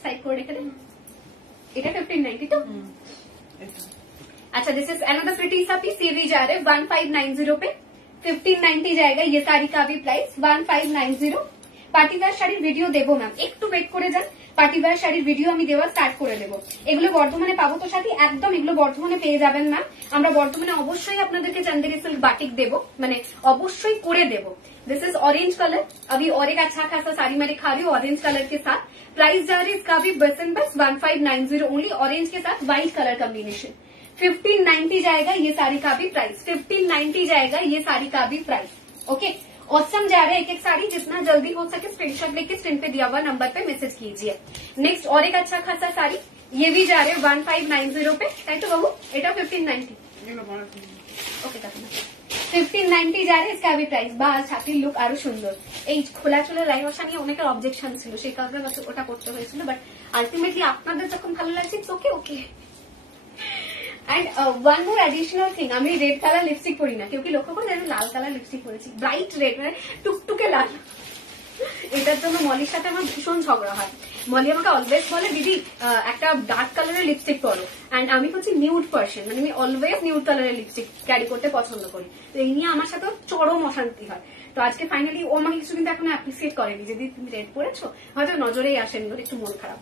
साइड করে রেখে দে, এটা 1590 তো। अच्छा दिस इज अनदर प्रिटी सा पीस, ये भी जा रहे 1590 पे, 1590 जाएगा। ये साड़ी का भी प्राइस 1590। পার্টিওয়্যার শাড়ির ভিডিও দেবো ম্যাম, একটু ওয়েট করে যান, পার্টিওয়্যার শাড়ির ভিডিও আমি দেওয়া স্টার্ট করে দেবো। এগুলো বর্ধমানে পাবো তো সাথী, একদম এগুলো বর্ধমানে পেয়ে যাবেন ম্যাম। আমরা বর্ধমানে অবশ্যই আপনাদেরকে চন্দেরি সিল্ক বাটিক দেবো, মানে অবশ্যই করে দেবো। दिस इज ऑरेंज कलर, अभी और एक अच्छा खासा साड़ी मैं दिखा रही हूँ ऑरेंज कलर के साथ। प्राइस जा रही है इसका भी बस एंड बस 1590 ओनली। ऑरेंज के साथ व्हाइट कलर कॉम्बिनेशन 1590 जाएगा। ये साड़ी का भी प्राइस 1590 जाएगा। ये साड़ी का भी प्राइस ओके। ऑसम जा रहा है एक एक साड़ी, जितना जल्दी हो सके स्क्रीनशॉट लेके स्क्रीन पे दिया हुआ नंबर पे मैसेज कीजिए। नेक्स्ट और एक अच्छा खासा साड़ी, ये भी जा रहे हैं 1590 पे, তাই তো বাবু? এটা 1590 ওকে, 1590 जा रहे हैं। इसका भी प्राइस। বা ছাতির লুক আরো সুন্দর। এই খোলা চুলের লাইন বসা নিয়ে অনেকের অবজেকশন ছিল, সেই কারণে ওটা করতে হয়েছিল, বাট আলটিমেটলি আপনাদের যখন ভালো লাগছে okay okay. And one more additional thing, আমি রেড কালার লিপস্টিক পরি না, কেউ কি লক্ষ্য করে আমি লাল কালার লিপস্টিক পরেছি, ব্রাইট রেড, মানে টুকটুকে লাল। এটার জন্য মলির সাথে আমার ভীষণ ঝগড়া হয়। মলি আমাকে অলওয়েজ বলে দিদি একটা ডার্ক কালারের লিপস্টিক পরো, এন্ড আমি হচ্ছে নিউড পার্সন, মানে আমি অলওয়েজ নিউড কালারের লিপস্টিক ক্যারি করতে পছন্দ করি। তো এই নিয়ে আমার সাথে চরম অশান্তি হয়। তো আজকে ফাইনালি ও আমাকে কিছু কিন্তু এখন অ্যাপ্রিসিয়েট করেনি, যদি তুমি রেড পরেছো, হয়তো নজরেই আসেনি, ওর একটু মন খারাপ।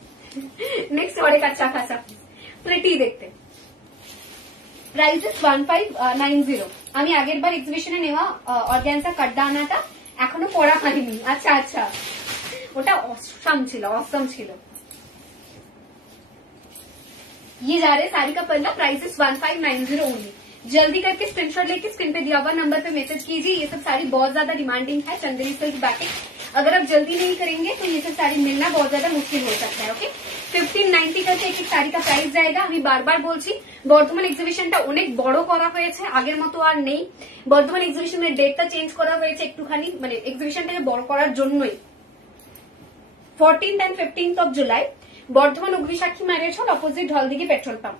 নেক্সট অনেক আচ্ছা খাসা প্রিটি দেখতে, प्राइस इज 1590। আমি আগের বার এক্সিবিশনে নেওয়া অর্গানজা কাটদানাটা এখনো পরা হয়নি। আচ্ছা আচ্ছা, ওটা অসম ছিল, অসম ছিল। ये जा रहे साड़ी का पल्ला, प्राइस इज 1590 ओनली। जल्दी करके स्क्रीनशॉट लेके स्क्रीन पे दिया हुआ नंबर पे मैसेज कीजिए। ये सब साड़ी बहुत ज्यादा डिमांडिंग है, चंदेरी सिल्क बाटिक। अगर आप जल्दी नहीं करेंगे तो ये सब साड़ी मिलना बहुत ज्यादा मुश्किल हो सकता है ओके। আমি বারবার বলছি বর্ধমান এক্সিবিশনটা অনেক বড় করা হয়েছে, আগের মতো আর নেই। বর্ধমান এক্সিবিশনের ডেটটা চেঞ্জ করা হয়েছে একটুখানি, মানে এক্সিবিশনটাকে বড় করার জন্যই। 14th and 15th of July Bardhaman Agnisakshi marriage hall, opposite Dholdighi petrol pump.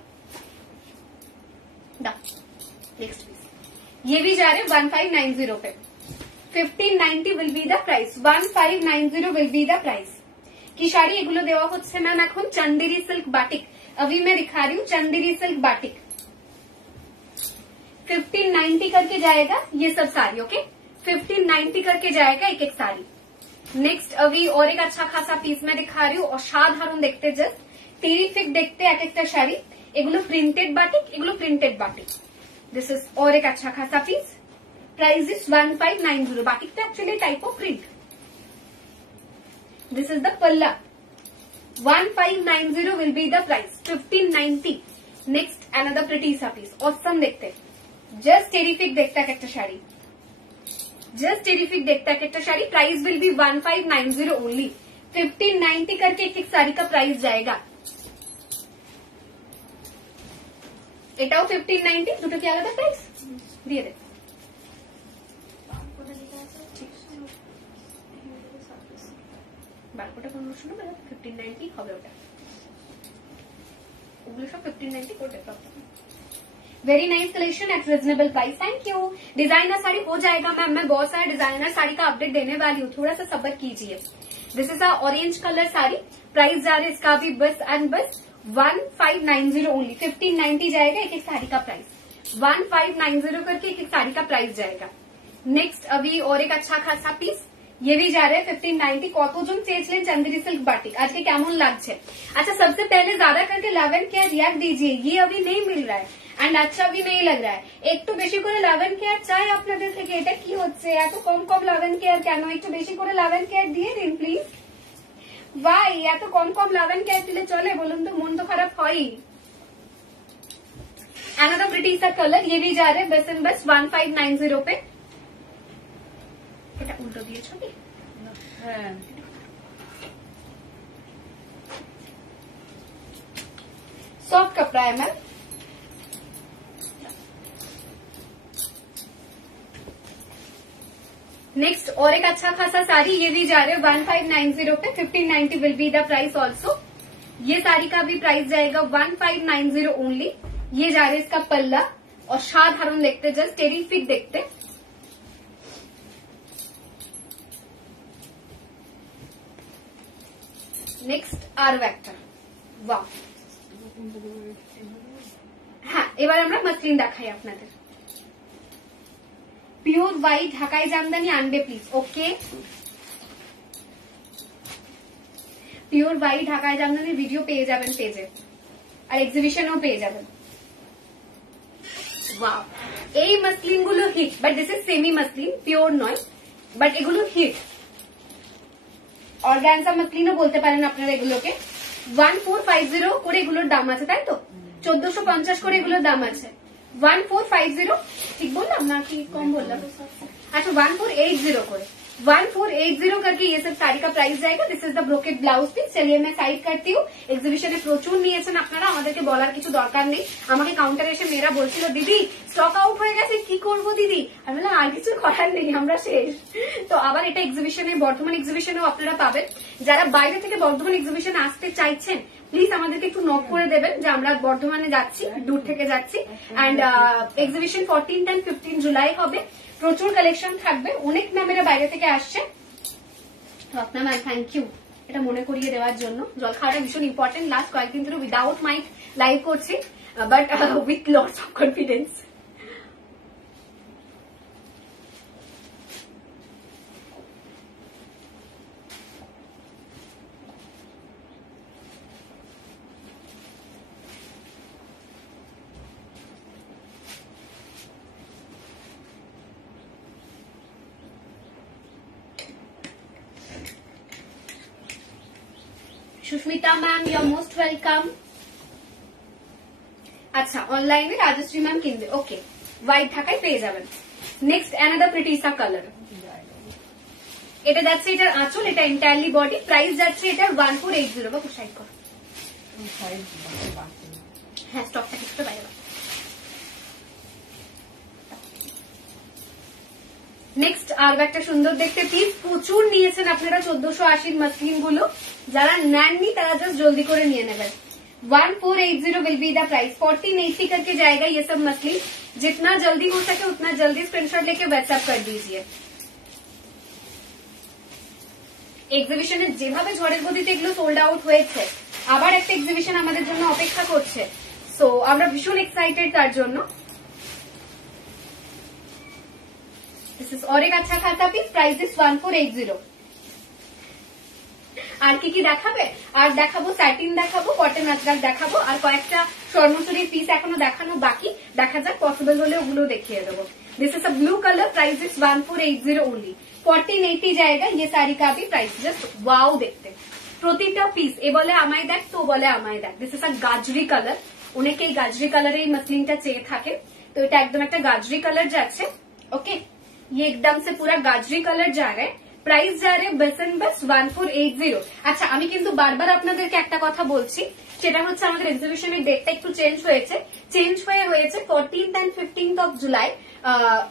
Next piece ये भी जा रहे 1590 पे। 1590 will be the price, 1590 will be the price की শাড়ি এগুলো দেওয়া হচ্ছে ম্যাম এখন চন্দেরি সিল্ক বাটিক। अभी मैं दिखा रही हूँ चंदेरी सिल्क बाटिक, 1590 करके जाएगा ये सब साड़ी। ओके 1590 करके जाएगा एक एक साड़ी। नेक्स्ट अभी और एक अच्छा खासा पीस मैं दिखा रही हूँ, অসাধারণ দেখতে, জাস্ট টেরিফিক দেখতে এক একটা শাড়ি। এগুলো প্রিন্টেড বাটিক, এগুলো প্রিন্টেড বাটিক। दिस इज और एक अच्छा खासा पीस, प्राइस इज 1590। बाटिक तो actually type of print. This is the पल्ला, 1590 will be the price, 1590। Next another pretty सा पीस, ऑसम देखते, जस्ट टेरिफिक देखता है একটা শাড়ি, जस्ट टेरिफिक देखता है একটা sari. Price will be 1590 only, 1590 करके एक एक साड़ी का प्राइस जाएगा। এটাও 1590, দুটো কি আলাদা প্রাইস দিয়ে দে। বারকোটা কোন শুনো না, 1590 হবে ওটা, ওগুলো সব 1590 করে দাও। Very nice collection at reasonable price, thank you. Designer sari हो जाएगा मैम, मैं बहुत सारे डिजाइनर साड़ी का अपडेट देने वाली हूँ, थोड़ा सा सब्र कीजिए। This is a orange colour sari, price जा रहा है इसका भी बस एंड बस 1590 ओनली, 1590 जाएगा एक एक साड़ी का प्राइस, 1590 करके एक एक साड़ी का प्राइस जाएगा। नेक्स्ट अभी और एक अच्छा खासा पीस, ये भी जा रहे हैं 1590। কতজন চেয়েছিলেন চন্দেরি সিল্ক বাটিক, আজকে কেমন লাগছে? अच्छा सबसे पहले ज्यादा करके 11 केयर रिएक्ट दीजिए, ये अभी नहीं मिल रहा है एंड अच्छा भी नहीं लग रहा है। একটু বেশি করে 11 কেয়ার চাই আপনাদের থেকে, এটা কি হচ্ছে এত কম কম 11 কেয়ার কেন? একটু বেশি করে 11 কেয়ার দিয়ে দিন প্লিজ। ভাই এত কম কম 11 কেয়ার দিলে চলে বলুন তো? মন তো খারাপ হয়ই। अनदर प्रिटी सा कलर, ये भी जा रहे हैं बस एंड बस 1590 पे। এটা উল্টো দিয়েছো কি? হ্যাঁ सॉफ्ट कपड़ा है मैम। नेक्स्ट और एक अच्छा खासा साड़ी, ये भी जा रहे हैं 1590 पे, 1590 will be the price also. ये साड़ी का भी प्राइस जाएगा 1590 ओनली। ये जा रहे इसका पल्ला, और साधारण देखते, जस्ट टेरिफिक देखते। नेक्स्ट आर वेक्टर, वाह। হ্যাঁ এবার আমরা মসলিন দেখাই আপনাদের। পিওর হোয়াইট ঢাকাই জামদানি আনবে প্লিজ। ওকে পিওর হোয়াইট ঢাকাই জামদানির ভিডিও পেয়ে যাবেন পেজে, আর এক্সিবিশনেও পেয়ে যাবেন। ওয়াও এই মসলিন গুলো hit, but this is semi muslin, pure নয়, বাট এগুলো হিট। অর্গানজা মসলিনও বলতে পারেন আপনারা এগুলোকে। 1450 করে এগুলোর দাম আছে, তাই তো? 1450 করে এগুলোর দাম আছে। 1450 ঠিক বললাম না কি কম বললাম? अच्छा 1480 করে, 1480 करके ये सब साड़ी का प्राइस जाएगा। This is the brocade blouse piece. चलिए मैं साइड करती हूँ। এক্সিবিশনে প্রচুর নিয়েছেন আপনারা, আমাদেরকে বলার কিছু দরকার নেই। আমাকে কাউন্টারে এসে মেয়েরা বলছিল দিদি স্টক আউট হয়ে গেছে, কি করবো দিদি? আমি বললাম আর কিছু করার নেই, আমরা শেষ। তো আবার এটা এক্সিবিশনে, বর্ধমান এক্সিবিশনেও আপনারা পাবেন। যারা বাইরে থেকে বর্ধমান এক্সিবিশনে আসতে চাইছেন প্লিজ আমাদেরকে একটু নক করে দেবেন যে আমরা বর্ধমানে যাচ্ছি, দূর থেকে যাচ্ছি। And exhibition 14th and 15th July হবে, প্রচুর কালেকশন থাকবে। অনেক ম্যামেরা বাইরে থেকে আসছে, তো আপনার ম্যাম থ্যাংক ইউ এটা মনে করিয়ে দেওয়ার জন্য। জল খাওয়াটা ভীষণ ইম্পর্টেন্ট। লাস্ট কয়েকদিন ধরে উইদাউট মাইক লাইভ করছি, but with lots of confidence. Susmita ma'am you are most welcome. আচ্ছা অনলাইনে রাজশ্রী ম্যাম কিনবে, ওকে হোয়াইট ঢাকায় পেয়ে যাবেন। নেক্সট অ্যানাদার প্রিটি সা কালার, এটা যাচ্ছে এটার আঁচল, এটা এন্টায়ারলি বডি। প্রাইস যাচ্ছে এটার 1480। বা সাইড কর, হ্যাঁ স্টকটা কিছুটা বাইরে। নেক্সট আর একটা সুন্দর দেখতে পিস, প্রচুর নিয়েছেন আপনারা 1480 মাসলিন গুলো, যারা নেননি তারা জাস্ট জলদি করে নিয়ে নেবেন। 1480 विल बी द प्राइस, 1480 करके जाएगा ये सब मसलिन। जितना जल्दी हो सके उतना जल्दी स्क्रीनशॉट लेके व्हाट्सएप कर दीजिए। এক্সিবিশনের যেভাবে ঝড়ের গতিতে এগুলো সোল্ড আউট হয়েছে, আবার একটা এক্সিবিশন আমাদের জন্য অপেক্ষা করছে, সো আমরা ভীষণ এক্সাইটেড তার জন্য। দিস ইজ और एक अच्छा खासा পিস, প্রাইস ইজ 1480। আর কি কি দেখাবে? আর দেখাবো স্যাটিন, দেখাবো কটন আজরাক, দেখাবো আর কয়েকটা স্বর্ণচুরির পিস এখনো দেখানো বাকি, দেখা যাক পসিবল হলে ওগুলো দেখিয়ে দেবো। This is a blue colour, price is 1480 only. 1480 जाएगा ये साड़ी का भी प्राइस। जस्ट वाओ দেখতে প্রতিটা পিস, এ বলে আমায় দেখ তো বলে আমায় দেখ। দিস ইজ আ গাজরি কালার, অনেকেই গাজরি কালারে এই মসলিনটা চেয়ে থাকে, তো এটা একদম একটা গাজরি কালার যাচ্ছে। ওকে, ये एकदम से पूरा गाजरी कलर जा रहा है। প্রাইস যা রে বেসন বাস 1480। আচ্ছা, আমি কিন্তু বারবার আপনাদেরকে একটা কথা বলছি, সেটা হচ্ছে আমাদের এক্সিবিশনের ডেটটা একটু চেঞ্জ হয়েছে। 14th and 15th of July.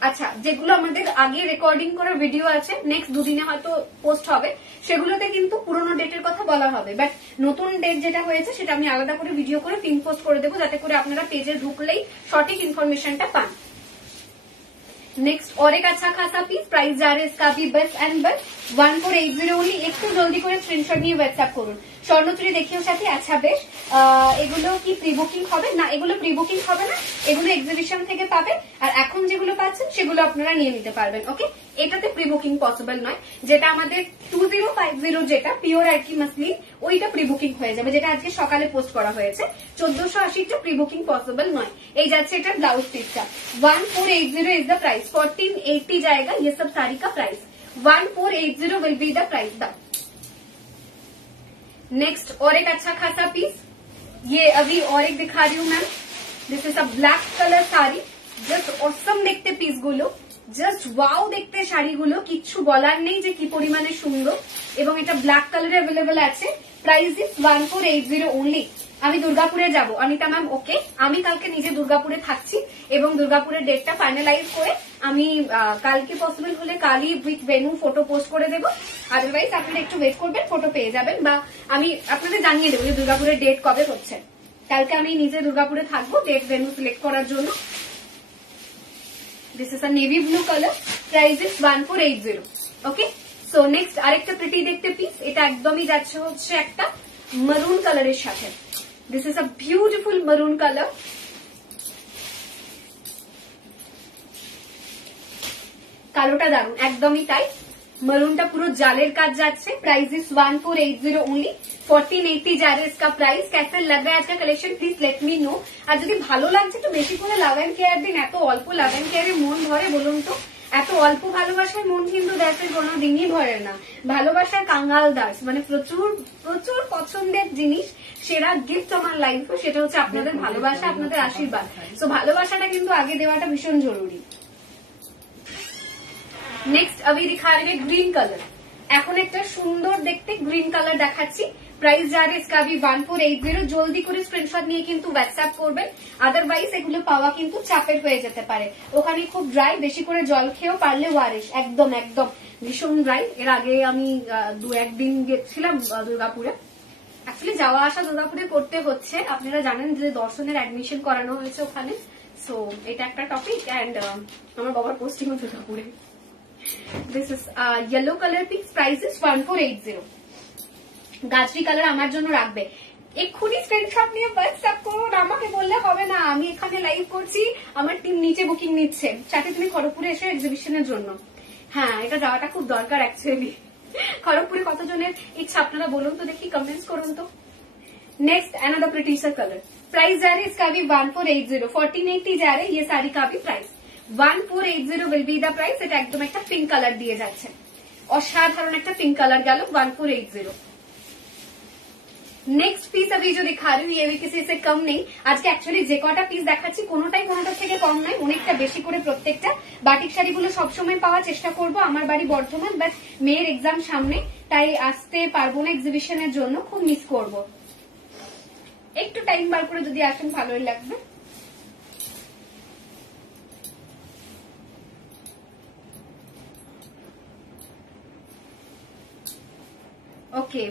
আচ্ছা, যেগুলো আমাদের আগে রেকর্ডিং করা ভিডিও আছে, নেক্সট দুদিনে হয়তো পোস্ট হবে, সেগুলোতে কিন্তু পুরোনো ডেটের কথা বলা হবে, বাট নতুন ডেট যেটা হয়েছে সেটা আমি আলাদা করে ভিডিও করে পিন পোস্ট করে দেবো, যাতে করে আপনারা পেজে ঢুকলেই সঠিক ইনফরমেশনটা পান। नेक्स्ट और एक अच्छा खासा पीस, प्राइस जा रहा है इसका भी बस एंड बस 1480 ओनली। একটু জলদি করে স্ক্রিনশট নিয়ে হোয়াটসঅ্যাপ করুন। স্বর্ণচুরি দেখিও সাথে। আচ্ছা বেশ, এগুলো কি প্রি বুকিং হবে? না, এগুলো প্রি বুকিং হবে না, এগুলো এক্সিবিশন থেকে পাবে। আর এখন যেগুলো পাচ্ছেন সেগুলো আপনারা নিয়ে নিতে পারবেন। ওকে, এটাতে প্রি বুকিং পসিবল নয়। যেটা আমাদের 2050 যেটা পিওর আর কি মাসলিন, ওইটা প্রি বুকিং হয়ে যাবে, যেটা আজকে সকালে পোস্ট করা হয়েছে। 1480টা প্রি বুকিং পসিবল নয়। এই যাচ্ছে এটা ব্লাউজ পিসটা। 1480 इज द प्राइस। 1480 जाएगा ये सब साड़ी का price. 1480 will be the price. The next और एक अच्छा खासा पीस, ये अभी और एक दिखा रही हूँ ma'am. This is a black colour sari, just অসম দেখতে পিস গুলো, জাস্ট ওয়াও দেখতে শাড়িগুলো, কিচ্ছু বলার নেই যে কি পরিমাণে সুন্দর। এবং এটা ব্ল্যাক কালারে অ্যাভেলেবল আছে। Price is 1480 only. আমি দুর্গাপুরে যাব অনিতা ম্যাম। ওকে, আমি কালকে নিজে দুর্গাপুরে থাকছি এবং দুর্গাপুরের ডেটটা ফাইনালাইজ করে আমি কালকে পসিবল হলে কালই উইথ ভেনু ফটো পোস্ট করে দেবো। আদারওয়াইজ আপনারা একটু ওয়েট করবেন, ফটো পেয়ে যাবেন, বা আমি আপনাদের জানিয়ে দেবো যে দুর্গাপুরের ডেট কবে হচ্ছে। কালকে আমি নিজে দুর্গাপুরে থাকবো ডেট ভেনু সিলেক্ট করার জন্য। This is a navy blue colour, price is 1480। Okay, so next আরেকটা প্রিটি দেখতে পিস, এটা একদমই যাচ্ছে হচ্ছে একটা মারুন কালারের সাথে। দিস ইজ আ বিউটিফুল মারুন কালার। কালোটা দারুন, একদমই তাই। মারুনটা পুরো জালের কাজ যাচ্ছে। Price is 1480 only. 1480 जा रहा है इसका प्राइस। कैसा लग रहा है आज का collection, please let me know. আর যদি ভালো লাগছে তো বেশি করে লাগান কেয়ার দিন। এত অল্প লাগান কেয়ারে মন ভরে বলুন তো? এত অল্প ভালোবাসায় মন কিন্তু দেশের কোনো দিনই ভরে না। ভালোবাসার কাঙ্গাল দাস, মানে প্রচুর প্রচুর পছন্দের জিনিস, সেরা গিফট আমার লাইফে, সেটা হচ্ছে আপনাদের ভালোবাসা, আপনাদের আশীর্বাদ। তো ভালোবাসাটা কিন্তু আগে দেওয়াটা ভীষণ জরুরি। নেক্সট আমি দিখা रही है গ্রিন কালার। এখন একটা সুন্দর দেখতে গ্রিন কালার দেখাচ্ছি। প্রাইস যা রে इसका भी 1480। জলদি করে স্ক্রিনশট নিয়ে কিন্তু হোয়াটসঅ্যাপ করবেন, আদারওয়াইজ এগুলো পাওয়া কিন্তু চাপের হয়ে যেতে পারে। ওখানে খুব ড্রাই, বেশি করে জল খেয়েও পারলে ওয়ারিশ, একদম একদম ভীষণ ড্রাই। এর আগে আমি 2-1 দিন গেছিলাম দুর্গাপুরে। অ্যাকচুয়ালি যাওয়া আসা দুর্গাপুরে করতে হচ্ছে, আপনারা জানেন যে দর্শনের অ্যাডমিশন করানো হয়েছে ওখানে। সো এটা একটা টপিক। অ্যান্ড আমার বাবার পোস্টিং দুর্গাপুরে। This is yellow colour piece, price is 1480। গাজরি কালার আমার জন্য রাখবে। এক্ষুনি স্ক্রিনশট নিয়ে হোয়াটসঅ্যাপ করুন, আমাকে বললে হবে না। আমি এখানে লাইভ করছি, আমার টিম নিচে বুকিং নিচ্ছে। সাথে তুমি খড়গপুরে এসে এক্সিবিশনের জন্য। হ্যাঁ, এটা যাওয়াটা খুব দরকার অ্যাকচুয়ালি। খড়গপুরে কতজনের ইচ্ছা আপনারা বলুন তো দেখি, কমেন্টস করুন তো। नेक्स्ट अनदर प्रिटी सा कलर। प्राइस जा रहा है इसका भी 1480। 1480 जा रहा है ये साड़ी का भी price. 1480 will be the price. এটা একদম একটা পিঙ্ক কালার দিয়ে যাচ্ছে, অসাধারণ একটা পিঙ্ক কালার গেল 1480। नेक्स्ट পিস अभी जो दिखा रही हूँ ये भी किसी से कम नहीं। আজকে অ্যাকচুয়ালি যে কটা পিস দেখাচ্ছি কোনোটাই কোনোটার থেকে কম নয়, অনেকটা বেশি করে প্রত্যেকটা। বাটিক শাড়িগুলো সবসময় পাওয়ার চেষ্টা করবো। আমার বাড়ি বর্ধমান, বাট মেয়ের এক্সাম সামনে, তাই আসতে পারবো না এক্সিবিশনের জন্য, খুব মিস করবো। একটু টাইম বার করে যদি আসেন ভালোই লাগবে। ওকে,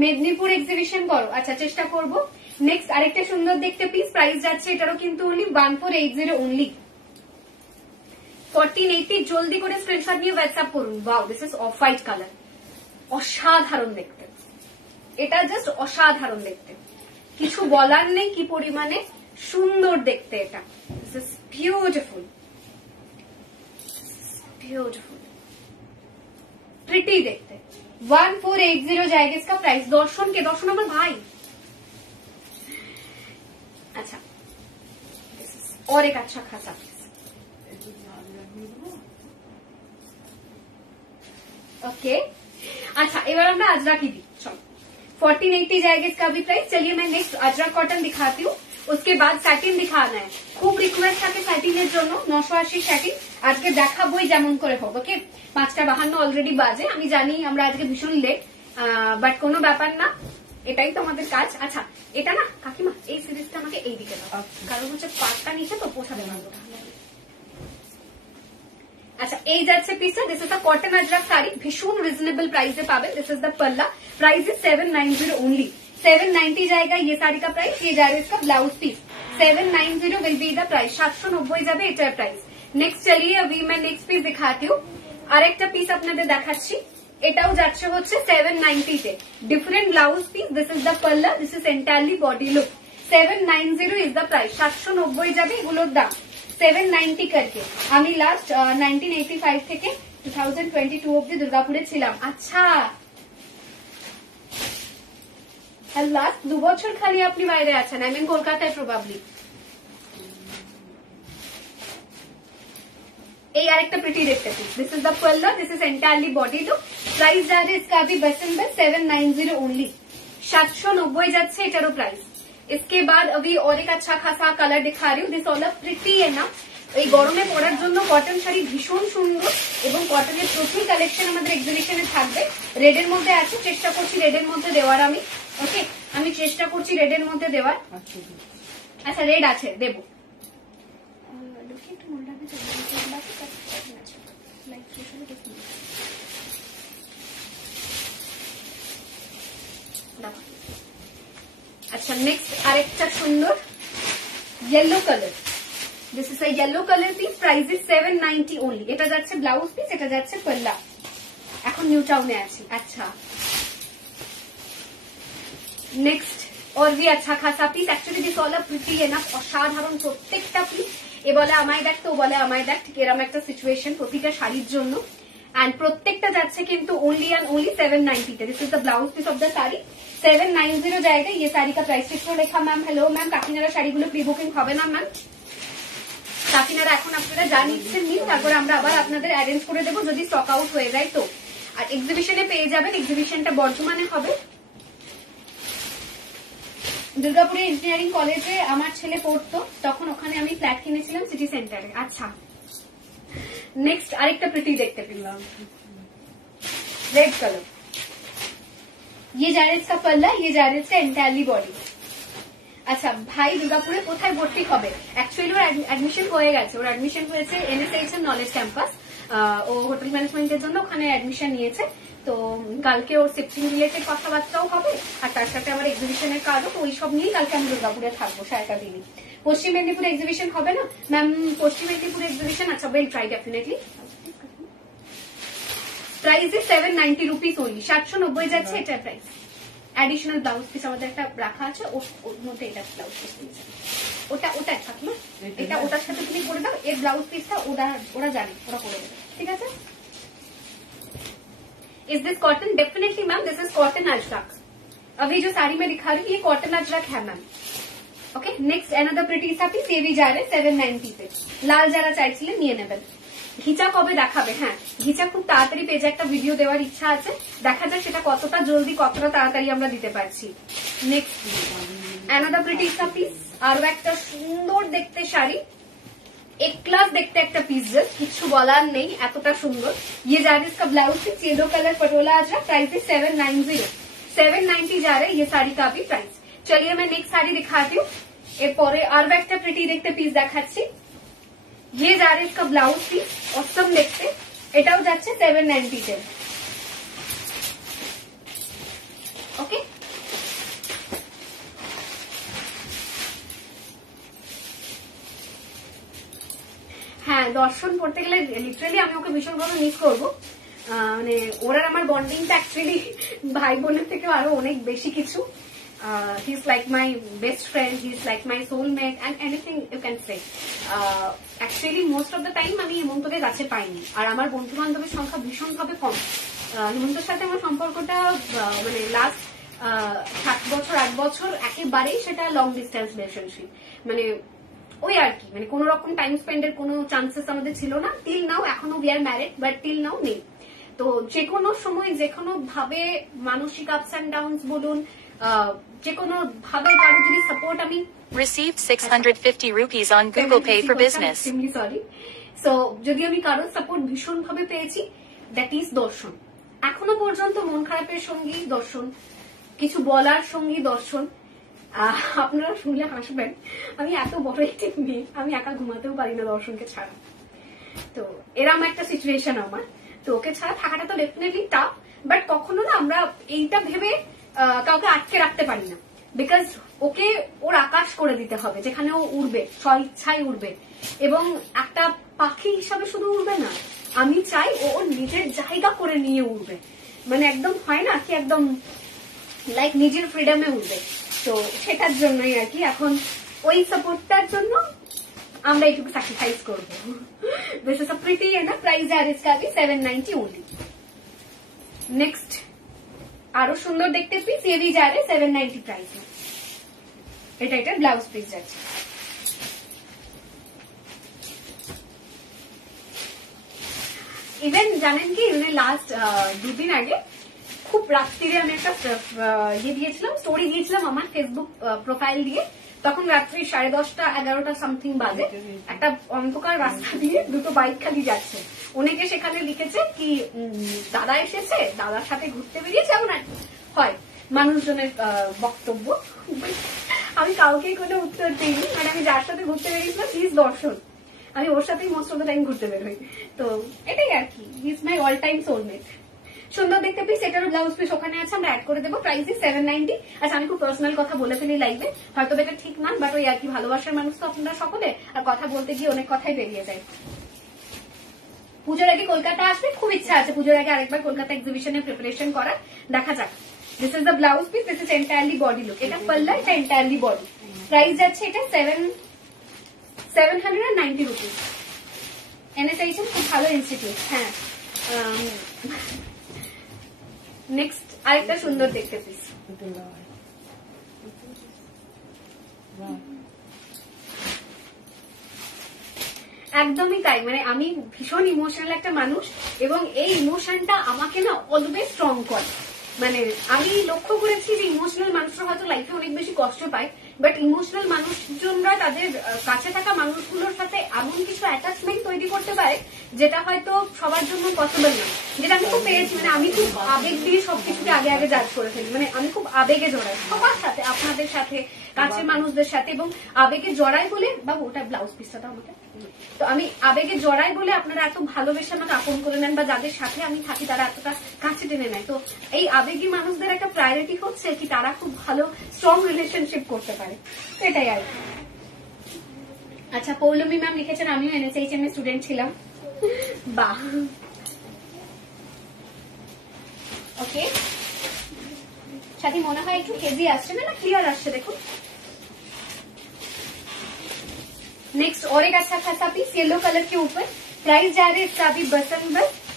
মেদিনীপুর এক্সিবিশন করো, আচ্ছা চেষ্টা করব। নেক্সট আরেকটা সুন্দর দেখতে পিস, প্রাইস যাচ্ছে এটারও কিন্তু অনলি 1480 অনলি 1480। জলদি করে স্ক্রিনশট নিয়ে হোয়াটসঅ্যাপ করুন। Wow, this is off white colour, অসাধারণ দেখতে, এটা জাস্ট অসাধারণ দেখতে, কিছু বলার নেই কি পরিমাণে সুন্দর দেখতে এটা। This is beautiful, beautiful, pretty দেখতে। 1480 जाएगा इसका प्राइस। दर्शन के दर्शन আমার ভাই। अच्छा, और एक अच्छा खासा पीस। ओके, अच्छा এবার আমরা আজরাকি দিই। চলো, 1480 जाएगा इसका भी प्राइस। चलिए मैं नेक्स्ट अजरक कॉटन दिखाती हूँ, उसके बाद सैटिन दिखाना है। খুব রিকোয়েস্ট থাকে স্যাটিনের জন্য, 980 স্যাটিন আজকে দেখাবোই যেমন করে হোক। ওকে, 5:52 অলরেডি বাজে, আমি জানি আমরা আজকে ভীষণ লেট, বাট কোনো ব্যাপার না, এটাই তো আমাদের কাজ। আচ্ছা, এটা না কাকিমা এই সিরিজটা আমাকে এইদিকে দাও, কারণ হচ্ছে পাটটা নিচে তো পোছাতে পারবো না। আচ্ছা, এই যাচ্ছে পিসটা, this is the cotton Ajrak sari, ভীষণ রিজনেবল প্রাইসে পাবেন। দিস ইজ দ্য पल्ला, प्राइस इज 790 ओनली। 790 जाएगा ये साड़ी का प्राइस। ये जा रहा है इसका blouse piece, 790 will be the price. 790 যাবে এটার প্রাইস। নেক্সট চলিয়ে अभी मैं नेक्स्ट পিস दिखाती हूँ। আরেকটা পিস আপনাদের দেখাচ্ছি, এটাও যাচ্ছে হচ্ছে 790 তে, different blouse piece. This is the palla, this is entirely body look. 790 is the price. 790 যাবে এগুলোর দাম, 790 करके। আমি লাস্ট 1985 থেকে 2022 অব্দি দুর্গাপুরে ছিলাম। আচ্ছা, লাস্ট 2 বছর খালি আপনি বাইরে আছেন, আই মিন কলকাতায় প্রবাবলি। এই আরেকটা প্রিটি দেখতে পিস, দিস ইজ দ্য पल्ला, this is entirely body look. Price जा रहा है इसका भी बसंबर 790 ओनली। 790 যাচ্ছে এটারও প্রাইস। इसके बाद अभी और एक अच्छा खासा कलर दिखा रही हूँ। दिस ऑल प्रिटी है ना, এই গরমে পরার জন্য কটন শাড়ি ভীষণ সুন্দর, এবং কটনের প্রচুর কালেকশন আমাদের এক্সিবিশনে থাকবে। রেডের মধ্যে আছে, চেষ্টা করছি রেডের মধ্যে দেওয়ার আমি। ওকে, আমি চেষ্টা করছি রেডের মধ্যে দেওয়ার। আচ্ছা, রেড আছে, দেবো। अच्छा, नेक्स्ट আরেকটা সুন্দর yellow colour, this is a yellow colour piece. Price is 790 only. এটা যাচ্ছে ব্লাউজ পিস, এটা যাচ্ছে पल्ला। এখন নিউ টাউনে আছি। अच्छा, नेक्स्ट और भी अच्छा खासा piece. Actually this all pretty है ना, অসাধারণ প্রত্যেকটা পিস। এ বলে আমায় দেখ, তো বলে আমায় দেখ, ঠিক এরকম একটা সিচুয়েশন প্রতিটা শাড়ির জন্য। एंड প্রত্যেকটা যাচ্ছে কিন্তু ओनली एंड ओनली 790 তে। This is the blouse piece of the sari, 790 जाएगा ये साड़ी का प्राइस। टिक्स লেখা ম্যাম, হ্যালো ম্যাম, কাকিনারা শাড়িগুলো প্রি বুকিং হবে না ম্যাম? কাকিনারা এখন আপনারা যা নিচ্ছেন নিন, তারপরে আমরা আবার আপনাদের অ্যারেঞ্জ করে দেবো যদি স্টক আউট হয়ে যায় তো। আর এক্সিবিশনে পেয়ে যাবেন, এক্সিবিশনটা বর্ধমানে হবে। দুর্গাপুরে ইঞ্জিনিয়ারিং কলেজে আমার ছেলে পড়তো, তখন ওখানে আমি ফ্ল্যাট কিনেছিলাম সিটি সেন্টারে। আচ্ছা, নেক্সট আরেকটা প্রিটি দেখতে পেলাম, रेड कलर। ये जा रहा है इसका पल्ला, ये जा रहा है इसका एंटायरली बॉडी। আচ্ছা ভাই দুর্গাপুরে কোথায় ভর্তি হবে? অ্যাকচুয়ালি ওর অ্যাডমিশন হয়ে গেছে, ওর অ্যাডমিশন হয়েছে এনএসএইচ এর নলেজ ক্যাম্পাস। ও হোটেল ম্যানেজমেন্টের জন্য ওখানে অ্যাডমিশন নিয়েছে। তো কালকে ওর শিফটিং রিলেটেড কথাবার্তাও হবে, আর তার সাথে আমার এক্সিবিশনের কাজও, তো ওই সব নিয়েই কালকে আমি দুর্গাপুরে থাকবো সারাটা দিনই। পশ্চিম মেদিনীপুর এক্সিবিশন হবে না ম্যাম? পশ্চিম মেদিনীপুর এক্সিবিশন, আচ্ছা well try definitely. Price is 790 rupees only. 790 যাচ্ছে এটার প্রাইস। অ্যাডিশনাল ব্লাউজ পিস আমাদের একটা রাখা আছে, ওর মধ্যে এটা ব্লাউজ পিস দিয়েছে। ওটা থাকে না, এটা ওটার সাথে তুমি করে দাও, এর ব্লাউজ পিসটা ওরা জানে, ওরা করে দেবে, ঠিক আছে? Is this cotton? Definitely ma'am, this is cotton Ajrak. अभी जो साड़ी में दिखा रही हूँ ये कॉटन अजरक है ma'am. Okay, next another pretty सा पिस, ये भी जा रहे 790 पे। লাল যারা চাইছিলেন নিয়ে নেবেন। ঘিচা কবে দেখাবে? হ্যাঁ, ঘিচা খুব তাড়াতাড়ি পেজে একটা ভিডিও দেওয়ার ইচ্ছা আছে, দেখা যাক সেটা কতটা জলদি কতটা তাড়াতাড়ি আমরা দিতে পারছি। নেক্সট অ্যানাদার প্রিটি সা পিস, আরো একটা সুন্দর দেখতে শাড়ি। एक क्लास देखते একটা পিস, কিছু বলার নেই, এতটা সুন্দর। ये जा रहा है इसका blouse piece, yellow colour Patola आ रहा, प्राइस है 790 जा रहा है ये साड़ी का भी प्राइस। चलिए मैं नेक्स्ट साड़ी दिखाती हूँ। এরপরে আর একটা প্রিটি দেখতে পিস দেখাচ্ছি। ये जा रहा है इसका ब्लाउज पिस, অসম দেখতে, এটাও যাচ্ছে 790 তে। ওকে, হ্যাঁ দর্শন পড়তে গেলে লিটারালি আমি ওকে ভীষণভাবে মিস করবো। মানে ওরা আমার বন্ডিংটা অ্যাকচুয়ালি ভাই বোনের থেকে আরো অনেক বেশি কিছু। He is like my best friend, he is like my soulmate and anything you can say. Actually most of the time আমি হেমন্তকে কাছে পাইনি, আর আমার বন্ধু বান্ধবের সংখ্যা ভীষণভাবে কম। হেমন্তের সাথে আমার সম্পর্কটা মানে লাস্ট 7 বছর 8 বছর একেবারেই সেটা লং ডিস্টেন্স রিলেশনশিপ, মানে ওই আর কি, মানে কোন রকম টাইম স্পেন্ডের কোনো চান্সেস আমাদের ছিল না টিল নাও। এখনো we are married but till now নেই। তো যে কোনো সময় যে কোনো ভাবে মানসিক আপস অ্যান্ড ডাউনস বলুন, যে কোনো ভাবে কারো যদি সাপোর্ট আমি received 650 rupees on Google Pay for business. Sorry, so যদি আমি কারোর সাপোর্ট ভীষণ ভাবে পেয়েছি দ্যাট ইজ দর্শন। এখনো পর্যন্ত মন খারাপের সঙ্গী দর্শন, কিছু বলার সঙ্গী দর্শন। আপনারা শুনলে হাসবেন, আমি এত বড় একটি মেয়ে, আমি একা ঘুমাতেও পারি না দর্শনকে ছাড়া। তো এরকম একটা সিচুয়েশন আমার। তো ওকে ছাড়া থাকাটা তো ডেফিনেটলি টাফ, বাট কখনো না আমরা এইটা ভেবে কাউকে আটকে রাখতে পারি না, বিকজ ওকে ওর আকাশ করে দিতে হবে যেখানে ও উড়বে, স্বইচ্ছায় উড়বে। এবং একটা পাখি হিসাবে শুধু উড়বে না, আমি চাই ও ওর নিজের জায়গা করে নিয়ে উড়বে, মানে একদম হয় না কি একদম লাইক নিজের ফ্রিডমে উঠবে। তো সেটার জন্যই আর কি এখন ওই সাপোর্টটার জন্য আমরা এইটুকু স্যাক্রিফাইস করবো। দিস ইজ আ প্রিটি না প্রাইস আর इसका भी 790 ओनली। नेक्स्ट আরো সুন্দর দেখতে পিস, ये भी जा रहे 790 प्राइस में। এটা ব্লাউজ পিস যাচ্ছে। ইভেন জানেন কি, মানে লাস্ট 2 দিন আগে খুব রাত্রিরে আমি একটা ইয়ে দিয়েছিলাম, স্টোরি দিয়েছিলাম আমার ফেসবুক প্রোফাইল দিয়ে। তখন রাত্রি 10:30 11টা সামথিং বাজে, একটা অন্ধকার রাস্তা দিয়ে দুটো বাইক খালি যাচ্ছে। অনেকে সেখানে লিখেছে কি দাদা এসেছে, দাদার সাথে ঘুরতে বেরিয়েছে, এমন হয় মানুষজনের বক্তব্য। আমি কাউকে কোনো উত্তর দিইনি, মানে আমি যার সাথে ঘুরতে বেরিয়েছিলাম হি ইজ দর্শন, আমি ওর সাথেই মোস্ট অফ দ্য টাইম ঘুরতে বেরোই। তো এটাই আর কি, he is my all time soulmate. সুন্দর দেখতে পিস, এটারও ব্লাউজ পিস ওখানে আছে, আমরা অ্যাড করে দেবো। প্রাইস 790। আচ্ছা আমি খুব পার্সোনাল কথা বলে ফেলি লাইভে, হয়তো এটা ঠিক না, বাট ওই আর কি, ভালোবাসার মানুষ তো আপনারা সকলে, আর কথা বলতে গিয়ে অনেক কথাই বেরিয়ে যায়। পুজোর আগে কলকাতা আসবে, খুব ইচ্ছা আছে পুজোর আগে আরেকবার কলকাতা এক্সিবিশনের প্রিপারেশন করার, দেখা যাক। This is the blouse piece, this is entirely body look. এটা পাল্লা, এটা এন্টায়ারলি বডি। প্রাইস যাচ্ছে এটা 790 রুপিস। এনএসআইএম খুব ভালো ইনস্টিটিউট। হ্যাঁ, নেক্সট আরেকটা সুন্দর দেখতে পিস। একদমই তাই, মানে আমি ভীষণ ইমোশনাল একটা মানুষ, এবং এই ইমোশনটা আমাকে না অলওয়েজ স্ট্রং করে। মানে আমি লক্ষ্য করেছি যে ইমোশনাল মানুষরা হয়তো লাইফে অনেক বেশি কষ্ট পায়, বাট ইমোশনাল মানুষজনরা তাদের কাছে থাকা মানুষগুলোর সাথে এমন কিছু অ্যাটাচমেন্ট তৈরি করতে পারে যেটা হয়তো সবার জন্য পসিবল না, যেটা আমি খুব পেয়েছি। মানে আমি খুব আবেগ দিয়ে সবকিছুকে আগে আগে জাজ করে ফেলি, মানে আমি খুব আবেগে জড়াই সবার সাথে, আপনাদের সাথে, কাছের মানুষদের সাথে, এবং আবেগে জড়াই বলে, বাবু ওটা ব্লাউজ পিসটা আমাকে, তো আমি আবেগে জড়াই বলে আপনারা এত ভালোবেসে আমাকে আপন করে নেন, বা যাদের সাথে আমি থাকি তারা এতটা কাছে টেনে নেয়। তো এই আবেগী মানুষদের একটা প্রায়োরিটি হচ্ছে কি তারা খুব ভালো স্ট্রং রিলেশনশিপ করতে পারে, এটাই আর কি। আচ্ছা, পৌলমী ম্যাম লিখেছেন আমিও এনএসএইচএম এর স্টুডেন্ট ছিলাম। বাহ, ওকে। সাথী মনে হয় একটু হেভি আসছে না, ক্লিয়ার আসছে দেখুন। नेक्स्ट और एक अच्छा खासा पीस येलो कलर के ऊपर, प्राइस जा रहे इसका भी बस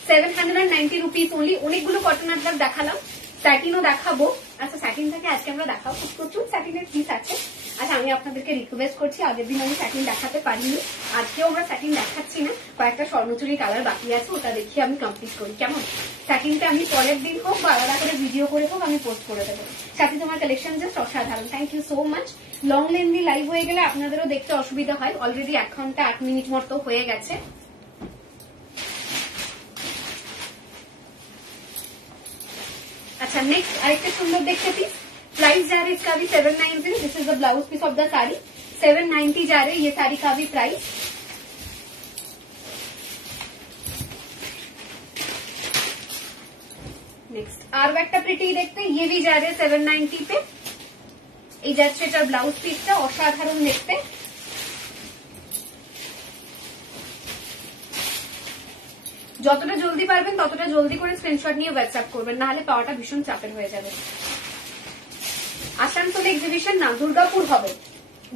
790 रुपीज ओनली। অনেকগুলো কটন আর্টওয়ার্ক দেখালাম, স্যাটিনও দেখাবো। আচ্ছা স্যাটিন থেকে আজকে আমরা দেখাবো, প্রচুর স্যাটিনের পিস আছে। আচ্ছা আমি আপনাদেরকে রিকোয়েস্ট করছি, আগের দিন আমি স্যাটিন দেখাতে পারিনি, আজকেও আমরা স্যাটিন দেখাচ্ছি না, কয়েকটা স্বর্ণচুরি কালার বাকি আছে, ওটা দেখিয়ে আমি কমপ্লিট করি কেমন। স্যাটিনটা আমি পরের দিন হোক বা আলাদা করে ভিডিও করে হোক আমি পোস্ট করে দেবো। সাথে তোমার কালেকশন জাস্ট অসাধারণ, thank you so much. Long lengthy live হয়ে গেলে আপনাদেরও দেখতে অসুবিধা হয়, অলরেডি 1 ঘন্টা 8 মিনিট মতো হয়ে গেছে। अच्छा नेक्स्ट आरेकटा सुंदर देखते प्लीज। प्राइस जा रहा है इसका भी 790। This is the blouse piece of the sari. 790 जा रहे ये साड़ी का भी प्राइस। नेक्स्ट আর একটা প্রিটি দেখতে, ये भी जा रहे 790 पे। এই যাচ্ছে এটার ব্লাউজ পিসটা অসাধারণ দেখতে। যতটা জলদি পারবেন ততটা জলদি করে স্ক্রিনশট নিয়ে হোয়াটসঅ্যাপ করবেন, না হলে পাওয়াটা ভীষণ চাপের হয়ে যাবে। আসানসোল এক্সিবিশন না, দুর্গাপুর হবে,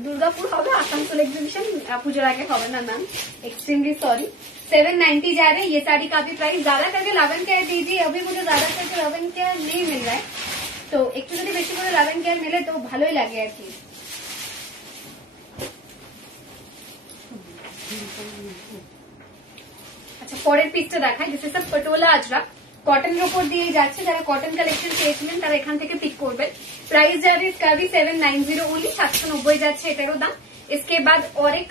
দুর্গাপুর হবে, আসানসোল एग्जीबिशन पुजोर आगे হবে ना मैम, एक्सट्रीमली सॉरी। 790 जा रहे ये साड़ी का भी प्राइस। ज्यादा करके 11 केयर दीजिए, अभी मुझे ज्यादा करके 11 केयर नहीं मिल रहा है, तो একটু যদি বেশি করে 11 কেয়ার মিলে তো ভালোই লাগে আর কি। আচ্ছা পরের পিসটা দেখাই। This is a patola Ajrak, কটনের উপর দিয়ে যাচ্ছে, যারা কটন কালেকশন চেয়েছিলেন তারা এখান থেকে পিক করবেন। प्राइस जा रही है इसका भी 790 ओनली, 790 যাচ্ছে এটারও দাম। इसके बाद और एक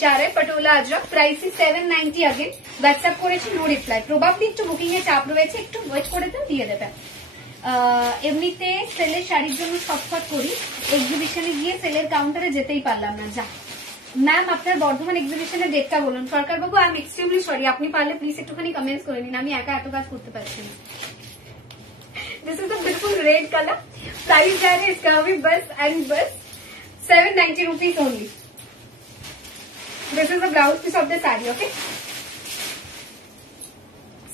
जा रहा है पटोला अजरक, प्राइस ही 790 अगेन। व्हाट्सएप করেছি নো রিপ্লাই, প্রবাবলি একটু বুকিং এর চাপ রয়েছে, একটু ওয়েট করে দেন, দিয়ে দেবেন। এমনিতে সেলের শাড়ির জন্য শর্টকাট করি, এক্সিবিশনে গিয়ে সেলের কাউন্টারে যেতেই পারলাম না। যা ম্যাম আপনার বর্ধমান এক্সিবিশনের ডেটটা বলুন। সরকার বাবু আই এম এক্সট্রিমলি সরি, আপনি পারলে প্লিজ একটুখানি কমেন্টস করে নিন, আমি একা এত কাজ করতে পারছি না। दिस इज अ बिल्कुल रेड कलर। प्राइस जा रहे इसका भी बस एंड बस 790 rupees only. This is the blouse piece of the sari, okay.